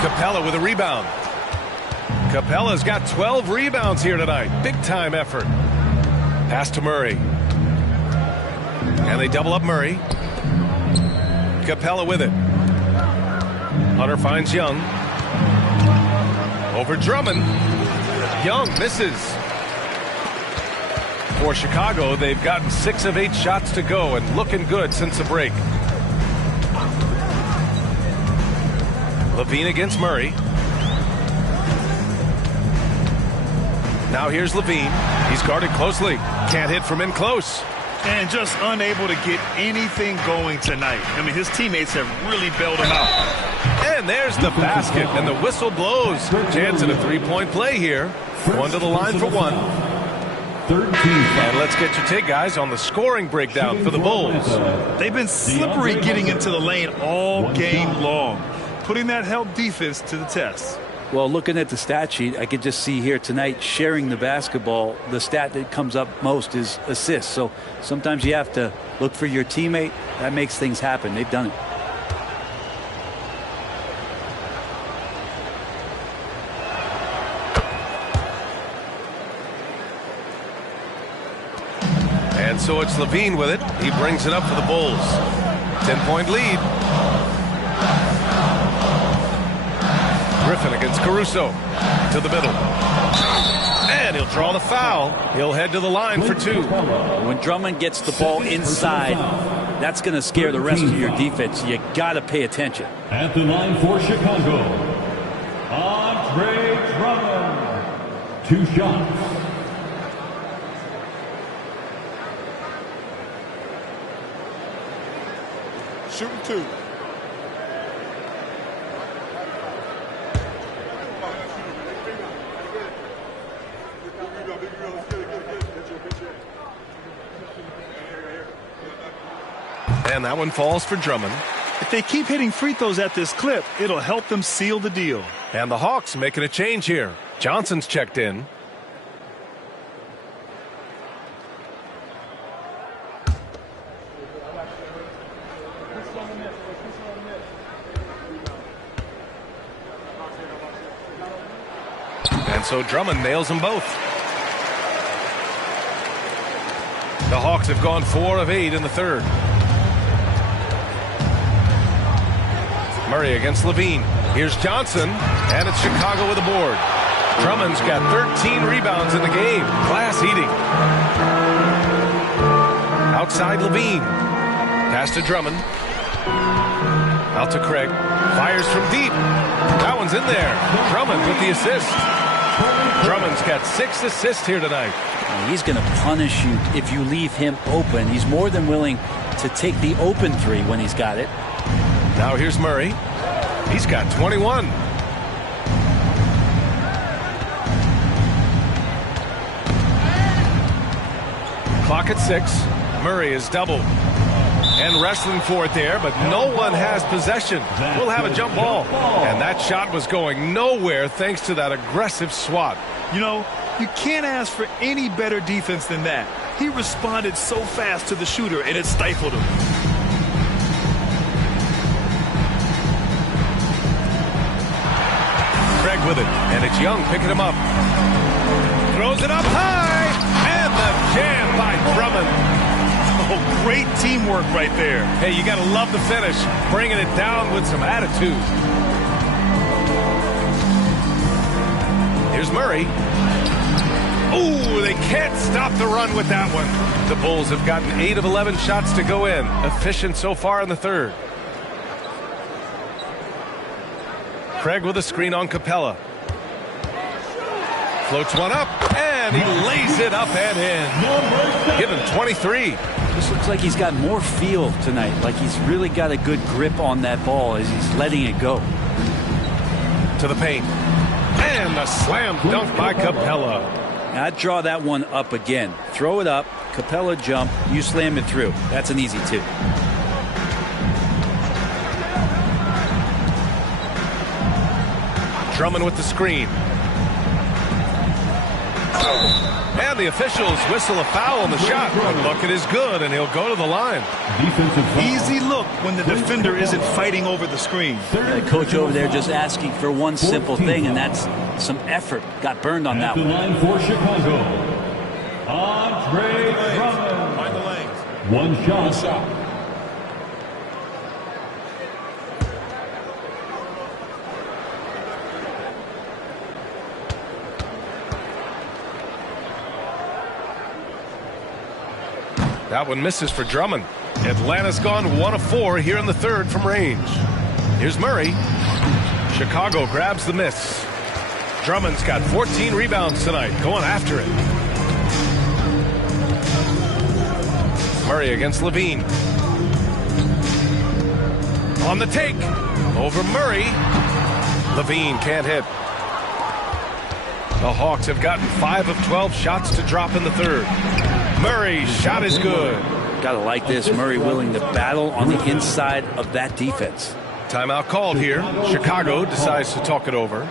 Capella with a rebound. Capella's got 12 rebounds here tonight. Big-time effort. Pass to Murray. And they double up Murray. Capella with it. Hunter finds Young. Over Drummond. Young misses. For Chicago, they've gotten 6 of 8 shots to go and looking good since the break. Levine against Murray. Now here's Levine. He's guarded closely. Can't hit from in close. And just unable to get anything going tonight. I mean, his teammates have really bailed him out. And there's the basket, and the whistle blows. Chance at a three-point play here. One to the line for one. And let's get your take, guys, on the scoring breakdown for the Bulls. They've been slippery getting into the lane all game long, putting that help defense to the test. Well, looking at the stat sheet, I could just see here tonight sharing the basketball. The stat that comes up most is assists. So sometimes you have to look for your teammate. That makes things happen. They've done it. And so it's Levine with it. He brings it up for the Bulls. 10-point lead. Griffin against Caruso. To the middle. And he'll draw the foul. He'll head to the line for 2. When Drummond gets the ball inside, that's going to scare the rest of your defense. You got to pay attention. At the line for Chicago, Andre Drummond. 2 shots. Shooting 2. And that one falls for Drummond. If they keep hitting free throws at this clip, it'll help them seal the deal. And the Hawks making a change here. Johnson's checked in. And so Drummond nails them both. The Hawks have gone 4 of 8 in the third. Murray against Levine. Here's Johnson, and it's Chicago with a board. Drummond's got 13 rebounds in the game. Class eating. Outside Levine. Pass to Drummond. Out to Craig. Fires from deep. That one's in there. Drummond with the assist. Drummond's got 6 assists here tonight. He's going to punish you if you leave him open. He's more than willing to take the open 3 when he's got it. Now here's Murray. He's got 21. Clock at 6. Murray is doubled. And wrestling for it there, but no one has possession. We'll have a jump ball. And that shot was going nowhere thanks to that aggressive swat. You know, You can't ask for any better defense than that. He responded so fast to the shooter, and it stifled him. Craig with it, and it's Young picking him up. Throws it up high, and the jam by Drummond. Oh, great teamwork right there. Hey, you got to love the finish, bringing it down with some attitude. Here's Murray. Ooh, they can't stop the run with that one. The Bulls have gotten 8 of 11 shots to go in. Efficient so far in the third. Craig with a screen on Capella. Floats one up, and he lays it up and in. Give him 23. This looks like he's got more feel tonight, like he's really got a good grip on that ball as he's letting it go. To the paint. And the slam dunk by Capella. Now, I'd draw that one up again. Throw it up, Capella jump, you slam it through. That's an easy two. Drummond with the screen. And the officials whistle a foul on the shot. The bucket is good, and he'll go to the line. Easy look when the defender isn't fighting over the screen. The coach over there just asking for one simple thing, and that's some effort. Got burned on that one. Line for Chicago, Andre Drummond. Find the lanes. One shot. That one misses for Drummond. Atlanta's gone 1 of 4 here in the third from range. Here's Murray. Chicago grabs the miss. Drummond's got 14 rebounds tonight, going after it. Murray against Levine. On the take. Over Murray. Levine can't hit. The Hawks have gotten 5 of 12 shots to drop in the third. Murray's shot is good. Gotta like this. Murray willing to battle on the inside of that defense. Timeout called here. Chicago decides to talk it over.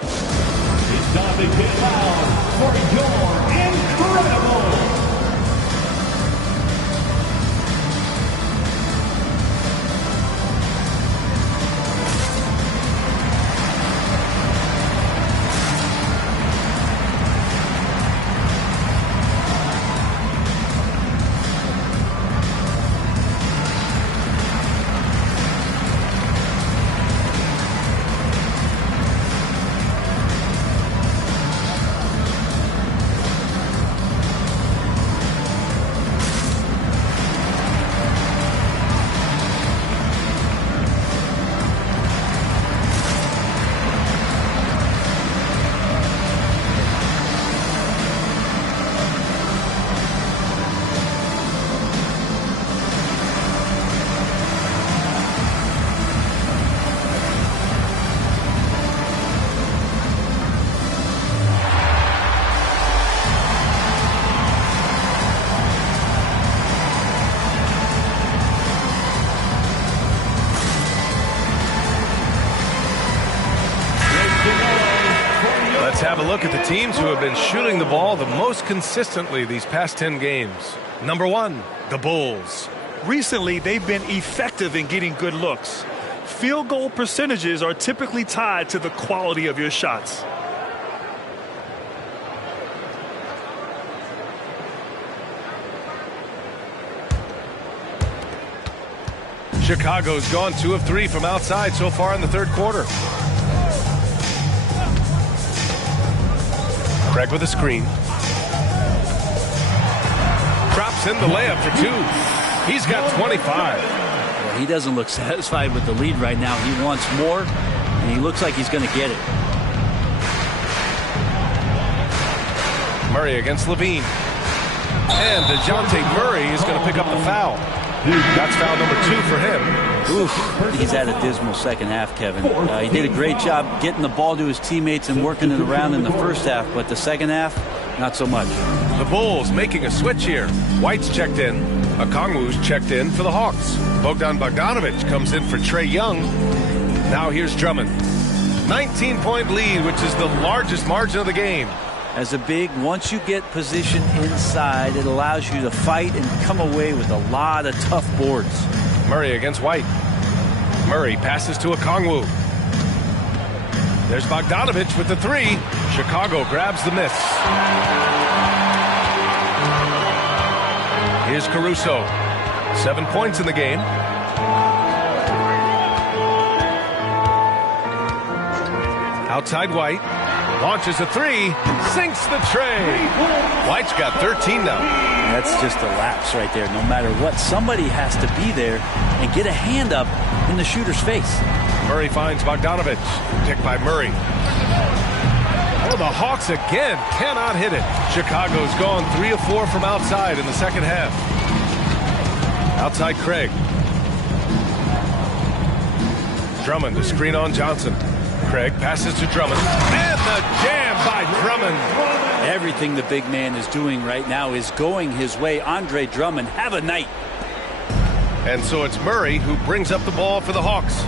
It's time to get loud for your incredible. Have a look at the teams who have been shooting the ball the most consistently these past 10 games. Number 1, the Bulls. Recently, they've been effective in getting good looks. Field goal percentages are typically tied to the quality of your shots. Chicago's gone 2 of 3 from outside so far in the third quarter. Craig with a screen. Drops in the layup for 2. He's got 25. Well, he doesn't look satisfied with the lead right now. He wants more, and he looks like he's going to get it. Murray against Levine. And DeJounte Murray is going to pick up the foul. That's foul number 2 for him. Oof, he's had a dismal second half, Kevin. He did a great job getting the ball to his teammates and working it around in the first half, but the second half, not so much. The Bulls making a switch here. White's checked in. Okongwu's checked in for the Hawks. Bogdan Bogdanovic comes in for Trae Young. Now here's Drummond. 19-point lead, which is the largest margin of the game. As a big, once you get position inside, it allows you to fight and come away with a lot of tough boards. Murray against White. Murray passes to Okongwu. There's Bogdanovic with the three. Chicago grabs the miss. Here's Caruso. 7 points in the game. Outside White. Launches a three. Sinks the tray. White's got 13 now. That's just a lapse right there. No matter what, somebody has to be there and get a hand up in the shooter's face. Murray finds Bogdanovic. Picked by Murray. Oh, the Hawks again cannot hit it. Chicago's gone 3 of 4 from outside in the second half. Outside Craig. Drummond to screen on Johnson. Craig passes to Drummond. And the jam by Drummond. Everything the big man is doing right now is going his way. Andre Drummond, have a night. And so it's Murray who brings up the ball for the Hawks.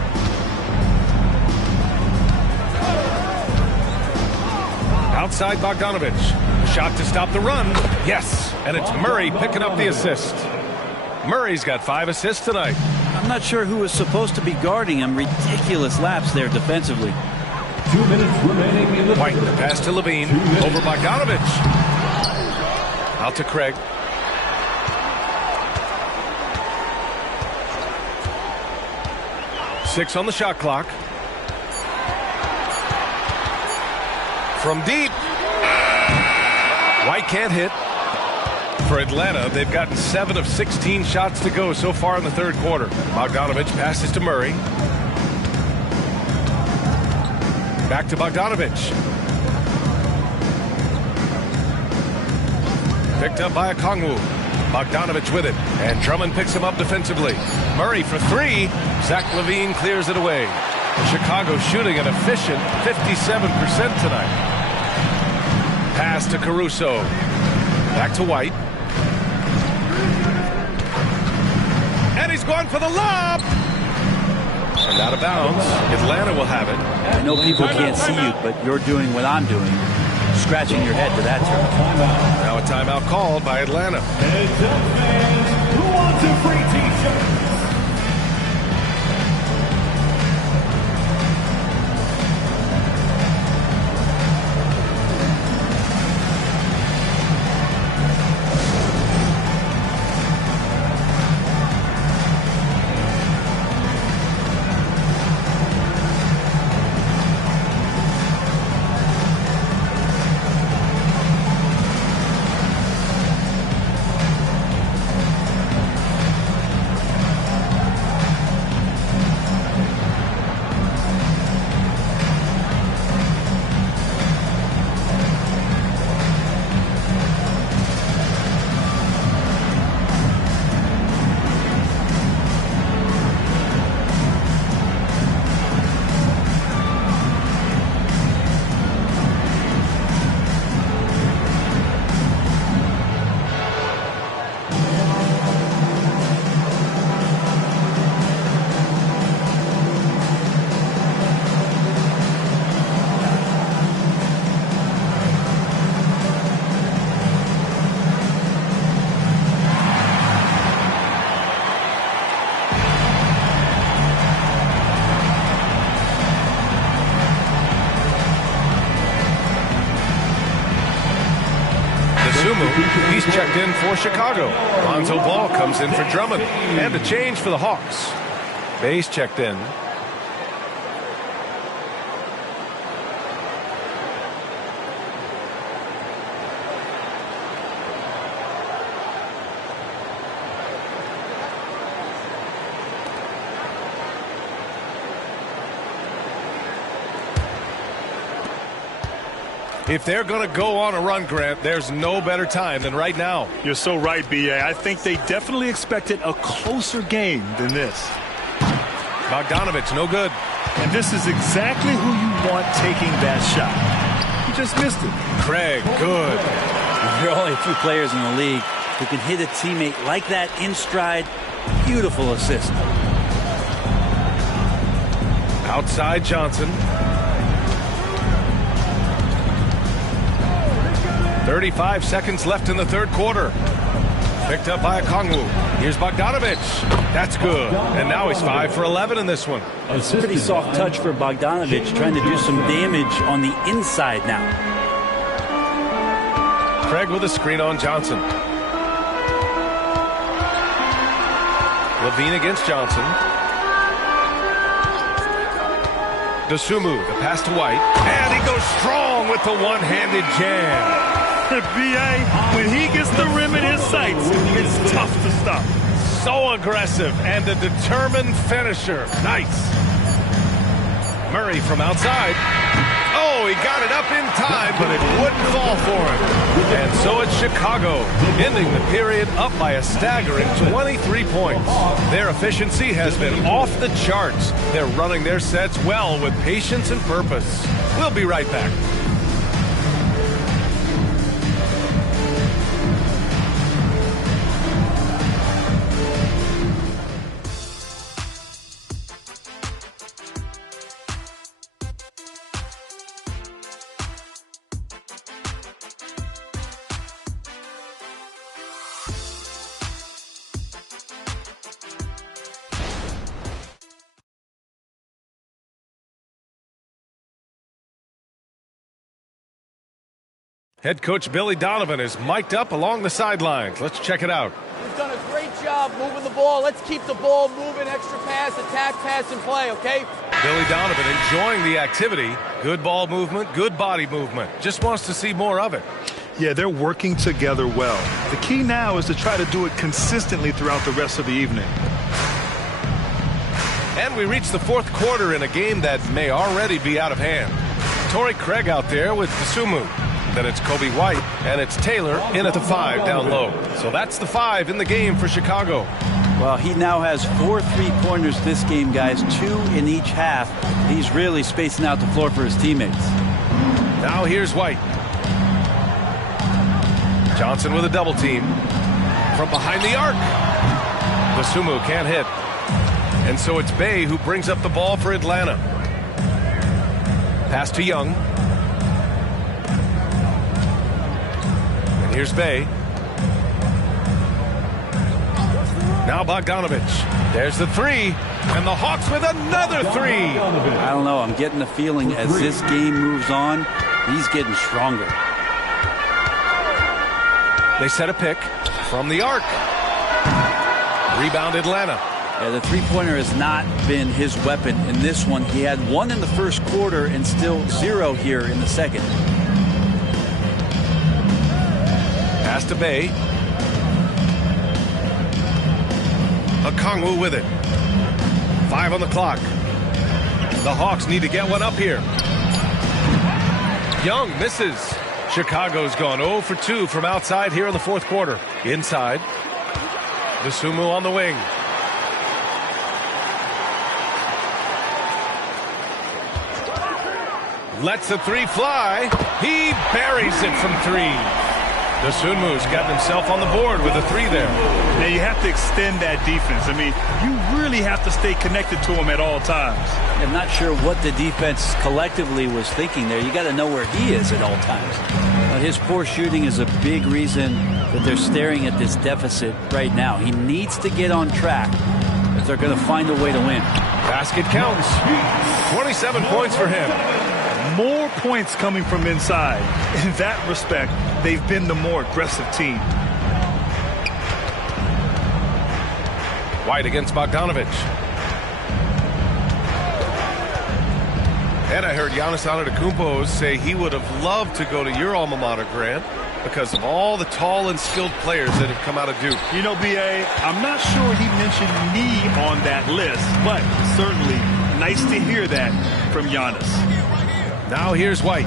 Outside Bogdanovic. Shot to stop the run. Yes. And it's Murray picking up the assist. Murray's got 5 assists tonight. I'm not sure who was supposed to be guarding him. Ridiculous lapse there defensively. 2 minutes remaining in the White pass to Levine. Over Bogdanovic. Out to Craig. Six on the shot clock. From deep. White can't hit. For Atlanta, they've gotten 7 of 16 shots to go so far in the third quarter. Bogdanovic passes to Murray. Back to Bogdanovic. Picked up by Okongwu. Bogdanovic with it. And Drummond picks him up defensively. Murray for 3. Zach LaVine clears it away. Chicago shooting an efficient 57% tonight. Pass to Caruso. Back to White. And he's going for the lob. And out of bounds. Atlanta will have it. I know people can't see you, but you're doing what I'm doing. Scratching your head to that term. Now a timeout called by Atlanta. Who wants a free t-shirt? He's checked in for Chicago. Lonzo Ball comes in for Drummond. And a change for the Hawks. Bay's checked in. If they're going to go on a run, Grant, there's no better time than right now. You're so right, B.A. I think they definitely expected a closer game than this. Bogdanovic, no good. And this is exactly who you want taking that shot. He just missed it. Craig, good. There are only a few players in the league who can hit a teammate like that in stride. Beautiful assist. Outside Johnson. 35 seconds left in the third quarter. Picked up by Okongwu. Here's Bogdanovic. That's good. And now he's 5 for 11 in this one. It's a pretty soft touch for Bogdanovic, trying to do some damage on the inside now. Craig with a screen on Johnson. Levine against Johnson. Dosunmu, the pass to White. And he goes strong with the one-handed jam. B.A., when he gets the rim in his sights, it's tough to stop. So aggressive and a determined finisher. Nice. Murray from outside. Oh, he got it up in time, but it wouldn't fall for him. And so it's Chicago, ending the period up by a staggering 23 points. Their efficiency has been off the charts. They're running their sets well with patience and purpose. We'll be right back. Head coach Billy Donovan is mic'd up along the sidelines. Let's check it out. We've done a great job moving the ball. Let's keep the ball moving, extra pass, attack, pass, and play, okay? Billy Donovan enjoying the activity. Good ball movement, good body movement. Just wants to see more of it. Yeah, they're working together well. The key now is to try to do it consistently throughout the rest of the evening. And we reach the fourth quarter in a game that may already be out of hand. Torrey Craig out there with Dosunmu. Then it's Kobe White, and it's Taylor in at the 5 down low. So that's the 5 in the game for Chicago. Well, he now has 4 3-pointers this game, guys, 2 in each half. He's really spacing out the floor for his teammates. Now here's White. Johnson with a double team. From behind the arc. Dosunmu can't hit. And so it's Bey who brings up the ball for Atlanta. Pass to Young. Here's Bey. Now Bogdanovic. There's the 3. And the Hawks with another 3. I don't know. I'm getting the feeling as this game moves on, he's getting stronger. They set a pick from the arc. Rebound Atlanta. Yeah, the 3-pointer has not been his weapon in this one. He had 1 in the first quarter and still 0 here in the second. Pass to Bey. Okongwu with it. 5 on the clock. The Hawks need to get one up here. Young misses. Chicago's gone 0 for 2 from outside here in the fourth quarter. Inside. Dosunmu on the wing. Lets the 3 fly. He buries it from 3. Dosunmu's got himself on the board with a 3 there. Now you have to extend that defense. I mean, you really have to stay connected to him at all times. I'm not sure what the defense collectively was thinking there. You got to know where he is at all times. His poor shooting is a big reason that they're staring at this deficit right now. He needs to get on track if they're going to find a way to win. Basket counts. 27 points for him. More points coming from inside. In that respect, they've been the more aggressive team. White against Bogdanovic. And I heard Giannis Antetokounmpo say he would have loved to go to your alma mater, Grant, because of all the tall and skilled players that have come out of Duke. You know, B.A., I'm not sure he mentioned me on that list, but certainly nice to hear that from Giannis. Now here's White.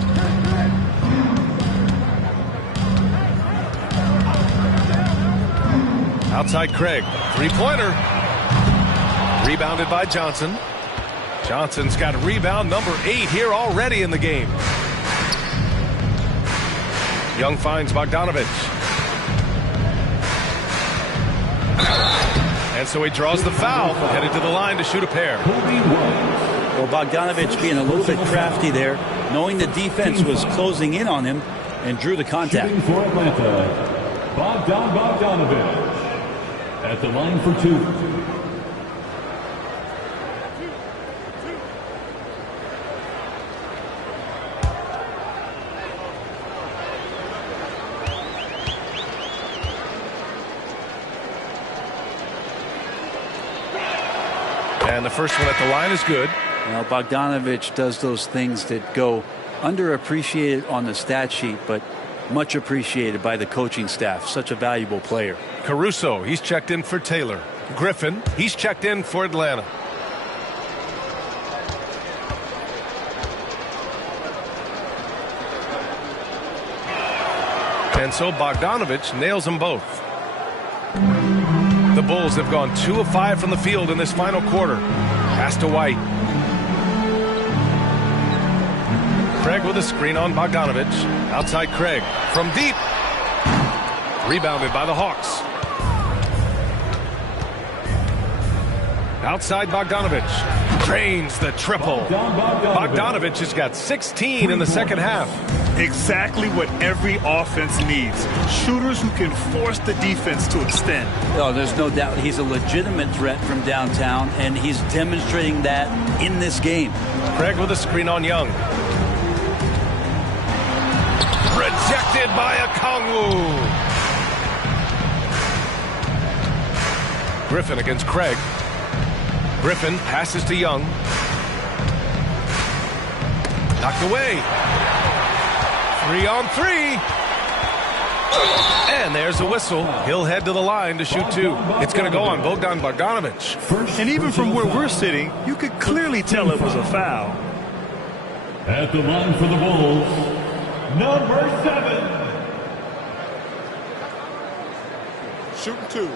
Outside Craig. 3-pointer. Rebounded by Johnson. Johnson's got rebound number 8 here already in the game. Young finds Bogdanovic. And so he draws the foul, headed to the line to shoot a pair. Well, Bogdanovich being a little bit crafty there, knowing the defense was closing in on him, and drew the contact. Shooting for Atlanta, Bogdanovich at the line for two. And the first one at the line is good. Well, Bogdanovich does those things that go underappreciated on the stat sheet, but much appreciated by the coaching staff. Such a valuable player. Caruso, he's checked in for Taylor. Griffin, he's checked in for Atlanta. And so Bogdanovich nails them both. The Bulls have gone 2 of 5 from the field in this final quarter. Pass to White. Craig with a screen on Bogdanovich. Outside Craig. From deep. Rebounded by the Hawks. Outside Bogdanovich. Drains the triple. Bogdanovich has got 16 in the second half. Exactly what every offense needs. Shooters who can force the defense to extend. Oh, there's no doubt he's a legitimate threat from downtown, and he's demonstrating that in this game. Craig with a screen on Young. Rejected by Okongwu. Griffin against Craig. Griffin passes to Young. Knocked away. 3-on-3. And there's a whistle. He'll head to the line to shoot 2. It's going to go on Bogdanovich. And even from where we're sitting, you could clearly tell it was a foul. At the line for the Bulls, number 7. Shooting 2.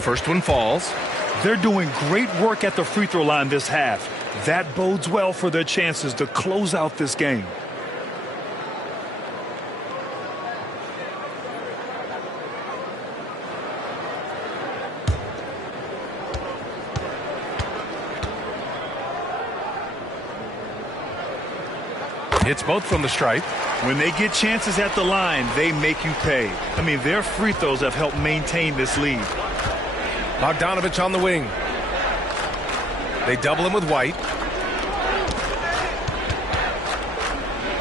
First one falls. They're doing great work at the free throw line this half. That bodes well for their chances to close out this game. Hits both from the stripe. When they get chances at the line, they make you pay. I mean, their free throws have helped maintain this lead. Bogdanovich on the wing. They double him with White.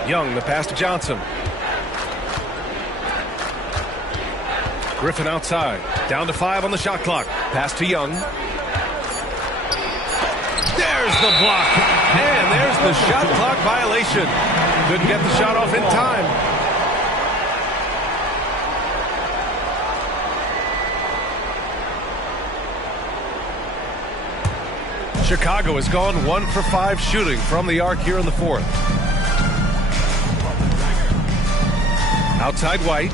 Young, the pass to Johnson. Griffin outside. Down to 5 on the shot clock. Pass to Young. There's the block. And there's the shot clock violation. Couldn't get the shot off in time. Chicago has gone 1 for 5 shooting from the arc here in the fourth. Outside White.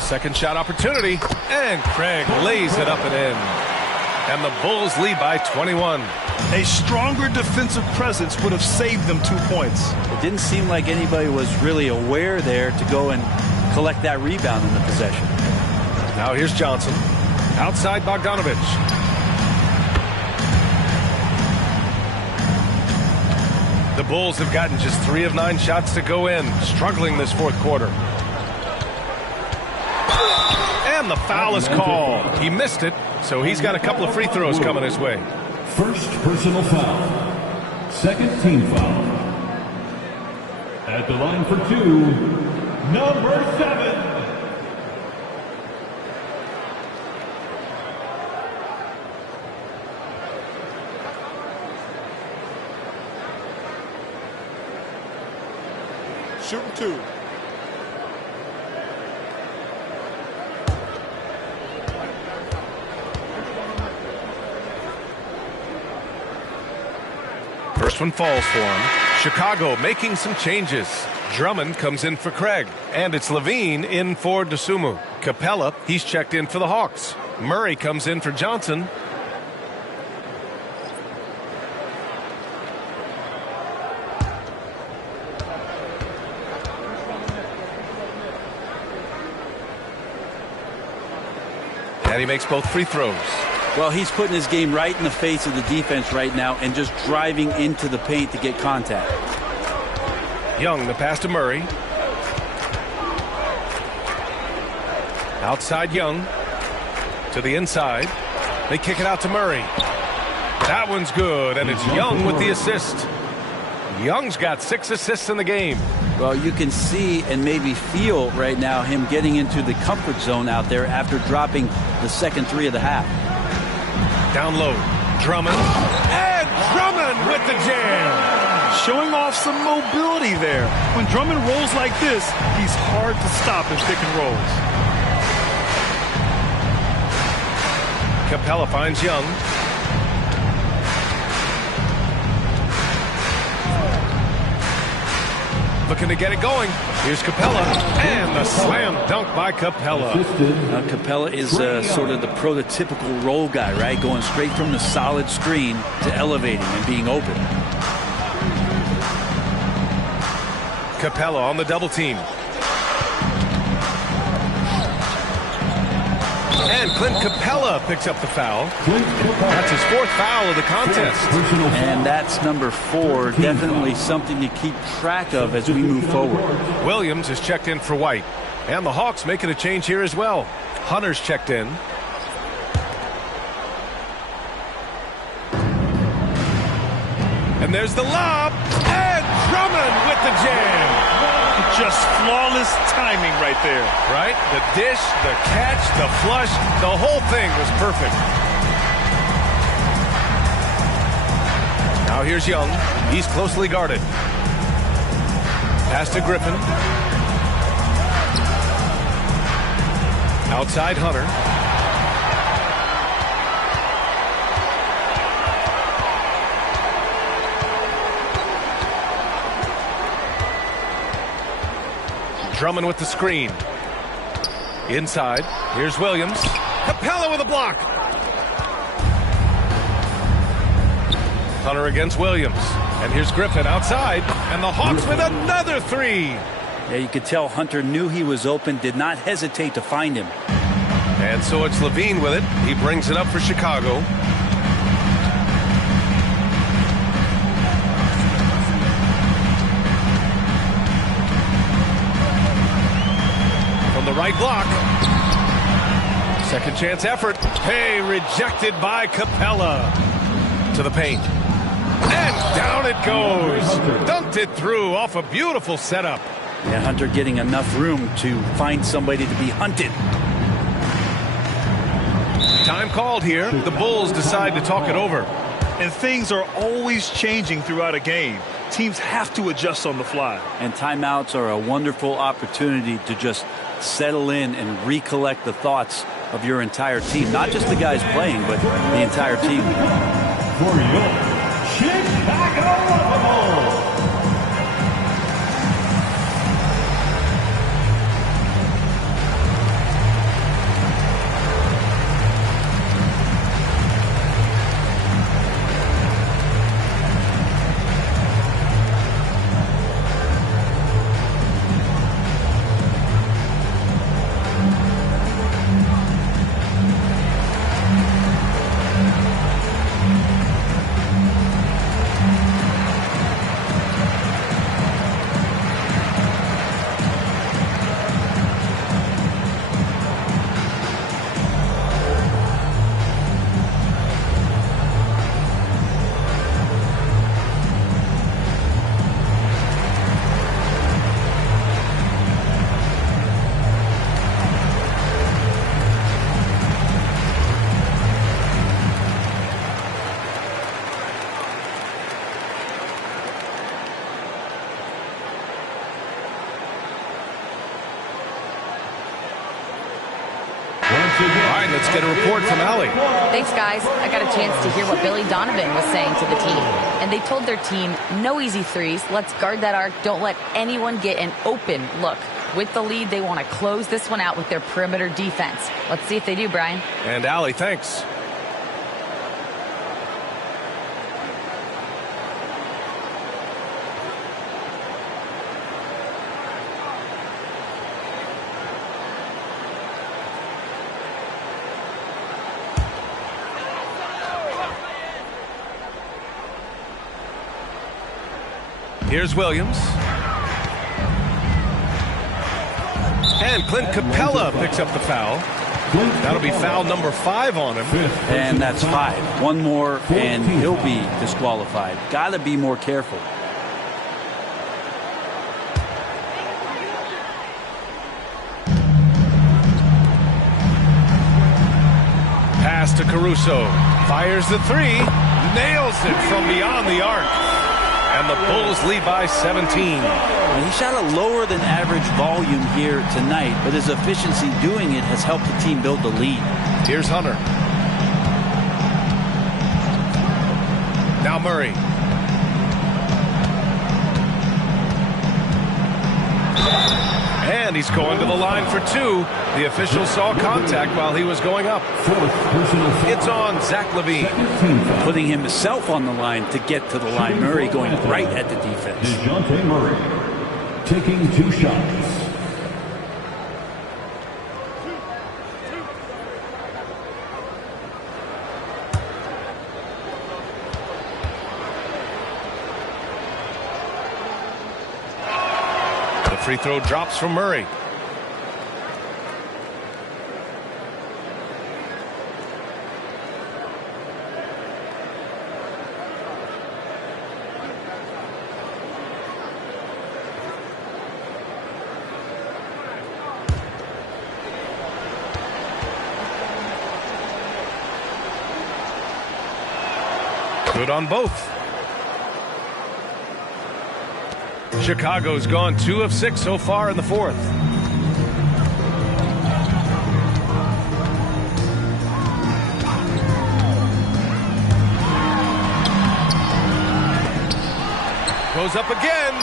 Second shot opportunity. And Craig lays it up and in. And the Bulls lead by 21. A stronger defensive presence would have saved them 2 points. It didn't seem like anybody was really aware there to go and collect that rebound in the possession. Now here's Johnson. Outside Bogdanovich. The Bulls have gotten just 3 of 9 shots to go in, struggling this fourth quarter. And the foul is called. He missed it, so he's got a couple of free throws coming his way. First personal foul. Second team foul. At the line for 2, number 7. Shooting 2. First one falls for him. Chicago making some changes. Drummond comes in for Craig. And it's Levine in for Dosunmu. Capella, he's checked in for the Hawks. Murray comes in for Johnson. And he makes both free throws. Well, he's putting his game right in the face of the defense right now and just driving into the paint to get contact. Young, the pass to Murray. Outside Young. To the inside. They kick it out to Murray. That one's good, and it's Young with the assist. Young's got 6 assists in the game. Well, you can see and maybe feel right now him getting into the comfort zone out there after dropping the second 3 of the half. Down low, Drummond. And Drummond with the jam. Showing off some mobility there. When Drummond rolls like this, he's hard to stop in pick and rolls. Capella finds Young. Looking to get it going. Here's Capella, and the slam dunk by Capella. Capella is sort of the prototypical roll guy, right? Going straight from the solid screen to elevating and being open. Capella on the double team. And Clint Capella picks up the foul. That's his 4th foul of the contest. And that's number 4. Definitely something to keep track of as we move forward. Williams is checked in for White. And the Hawks making a change here as well. Hunter's checked in. And there's the lob. And Drummond with the jam. Just flawless timing right there. Right? The dish, the catch, the flush, the whole thing was perfect. Now here's Young. He's closely guarded. Pass to Griffin. Outside Hunter. Drummond with the screen. Inside. Here's Williams. Capella with a block. Hunter against Williams. And here's Griffin outside. And the Hawks with another 3. Yeah, you could tell Hunter knew he was open, did not hesitate to find him. And so it's Levine with it. He brings it up for Chicago. The right block. Second chance effort. Hey, rejected by Capella. To the paint. And down it goes. Dunked it through off a beautiful setup. Yeah, Hunter getting enough room to find somebody to be hunted. Time called here. The Bulls decide to talk it over. And things are always changing throughout a game. Teams have to adjust on the fly. And timeouts are a wonderful opportunity to just settle in and recollect the thoughts of your entire team. Not just the guys playing, but the entire team. For your Chicago Bulls. All right, let's get a report from Allie. Thanks, guys. I got a chance to hear what Billy Donovan was saying to the team. And they told their team, no easy threes. Let's guard that arc. Don't let anyone get an open look. With the lead, they want to close this one out with their perimeter defense. Let's see if they do, Brian. And Allie, thanks. Here's Williams. And Clint Capella picks up the foul. That'll be foul number 5 on him. And that's 5. One more and he'll be disqualified. Got to be more careful. Pass to Caruso. Fires the 3. Nails it from beyond the arc. And the Bulls lead by 17. He shot a lower than average volume here tonight, but his efficiency doing it has helped the team build the lead. Here's Hunter. Now Murray. And he's going to the line for 2. The official saw contact while he was going up. It's on Zach LaVine. Putting himself on the line to get to the line. Murray going right at the defense. DeJounte Murray taking 2 shots. The free throw drops from Murray. Good on both. Chicago's gone 2 of 6 so far in the 4th. Goes up again.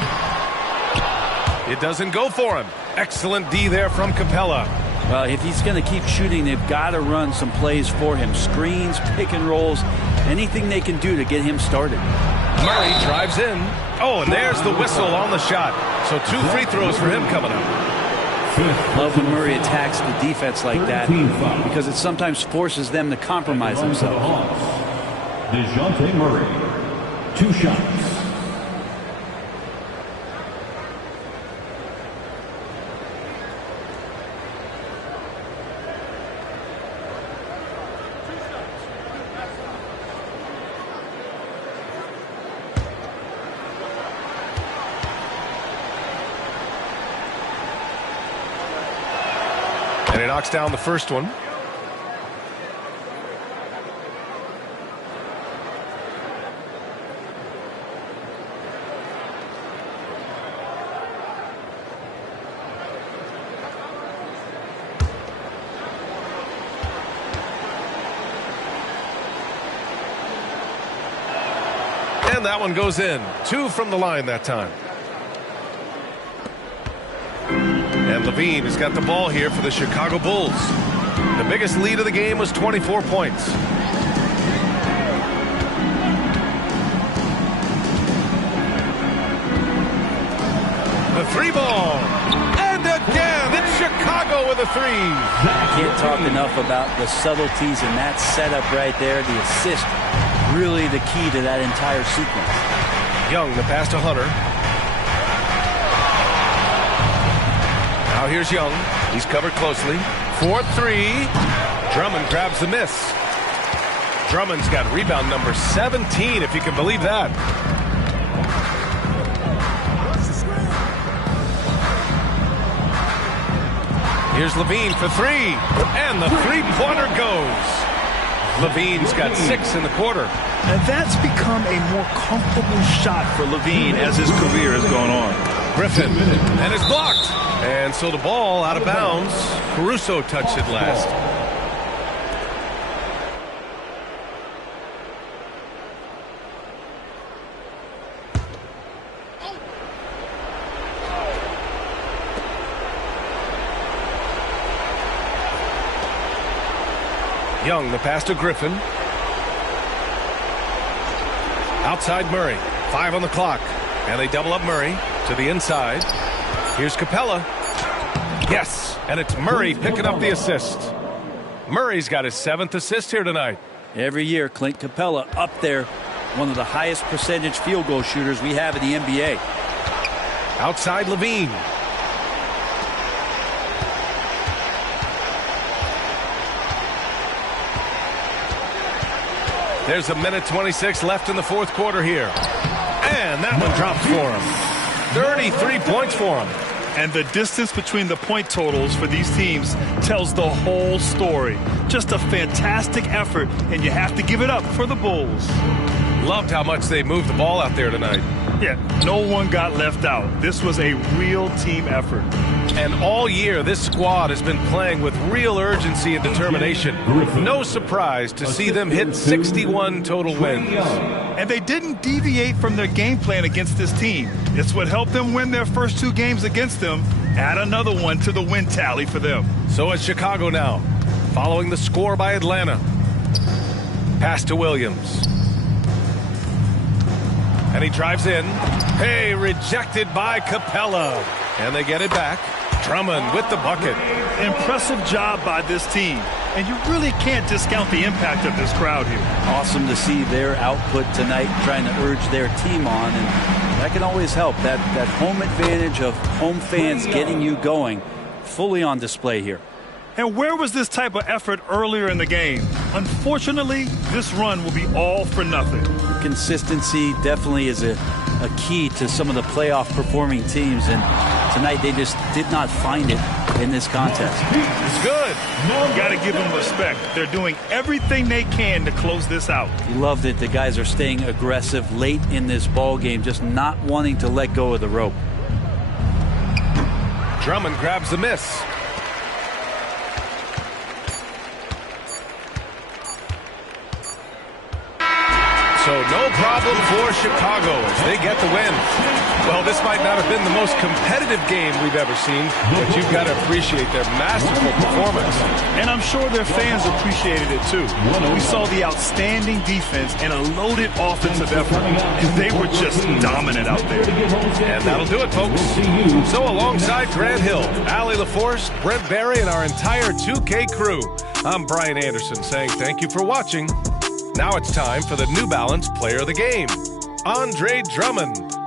It doesn't go for him. Excellent D there from Capella. Well, if he's going to keep shooting, they've got to run some plays for him. Screens, pick and rolls, anything they can do to get him started. Murray drives in. Oh, and there's the whistle on the shot. So 2 free throws for him coming up. Love when Murray attacks the defense like that because it sometimes forces them to compromise themselves. DeJounte Murray, 2 shots. And he knocks down the first one. And that one goes in. 2 from the line that time. And LaVine has got the ball here for the Chicago Bulls. The biggest lead of the game was 24 points. The 3 ball. And again, it's Chicago with a 3. Can't talk enough about the subtleties in that setup right there. The assist, really the key to that entire sequence. Young, the pass to Hunter. Now here's Young. He's covered closely. 4-3. Drummond grabs the miss. Drummond's got rebound number 17, if you can believe that. Here's LaVine for 3. And the 3-pointer goes. LaVine's got 6 in the quarter. And that's become a more comfortable shot for LaVine as his career has gone on. Griffin, and it's blocked. And so the ball out of bounds. Caruso touched it last. Young, the pass to Griffin. Outside Murray. 5 on the clock. And they double up Murray to the inside. Here's Capella. Yes, and it's Murray picking up the assist. Murray's got his 7th assist here tonight. Every year, Clint Capella up there, one of the highest percentage field goal shooters we have in the NBA. Outside Levine. There's a minute 26 left in the fourth quarter here. And that one drops for him. 33 points for him. And the distance between the point totals for these teams tells the whole story. Just a fantastic effort, and you have to give it up for the Bulls. Loved how much they moved the ball out there tonight. Yeah, no one got left out. This was a real team effort. And all year, this squad has been playing with real urgency and determination. No surprise to see them hit 61 total wins. And they didn't deviate from their game plan against this team. It's what helped them win their first 2 games against them. Add another one to the win tally for them. So it's Chicago now, following the score by Atlanta. Pass to Williams. And he drives in. Hey, rejected by Capella. And they get it back. Drummond with the bucket. Impressive job by this team. And you really can't discount the impact of this crowd here. Awesome to see their output tonight, trying to urge their team on. And that can always help. That home advantage of home fans getting you going, fully on display here. And where was this type of effort earlier in the game? Unfortunately, this run will be all for nothing. Consistency definitely is a key to some of the playoff performing teams, and tonight they just did not find it in this contest. It's good. Got to give them respect. They're doing everything they can to close this out. You love that the guys are staying aggressive late in this ball game, just not wanting to let go of the rope. Drummond grabs the miss. So no problem for Chicago as they get the win. Well, this might not have been the most competitive game we've ever seen, but you've got to appreciate their masterful performance. And I'm sure their fans appreciated it too. We saw the outstanding defense and a loaded offensive effort. They were just dominant out there. And that'll do it, folks. So alongside Grant Hill, Allie LaForce, Brent Barry, and our entire 2K crew, I'm Brian Anderson saying thank you for watching. Now it's time for the New Balance Player of the Game, Andre Drummond.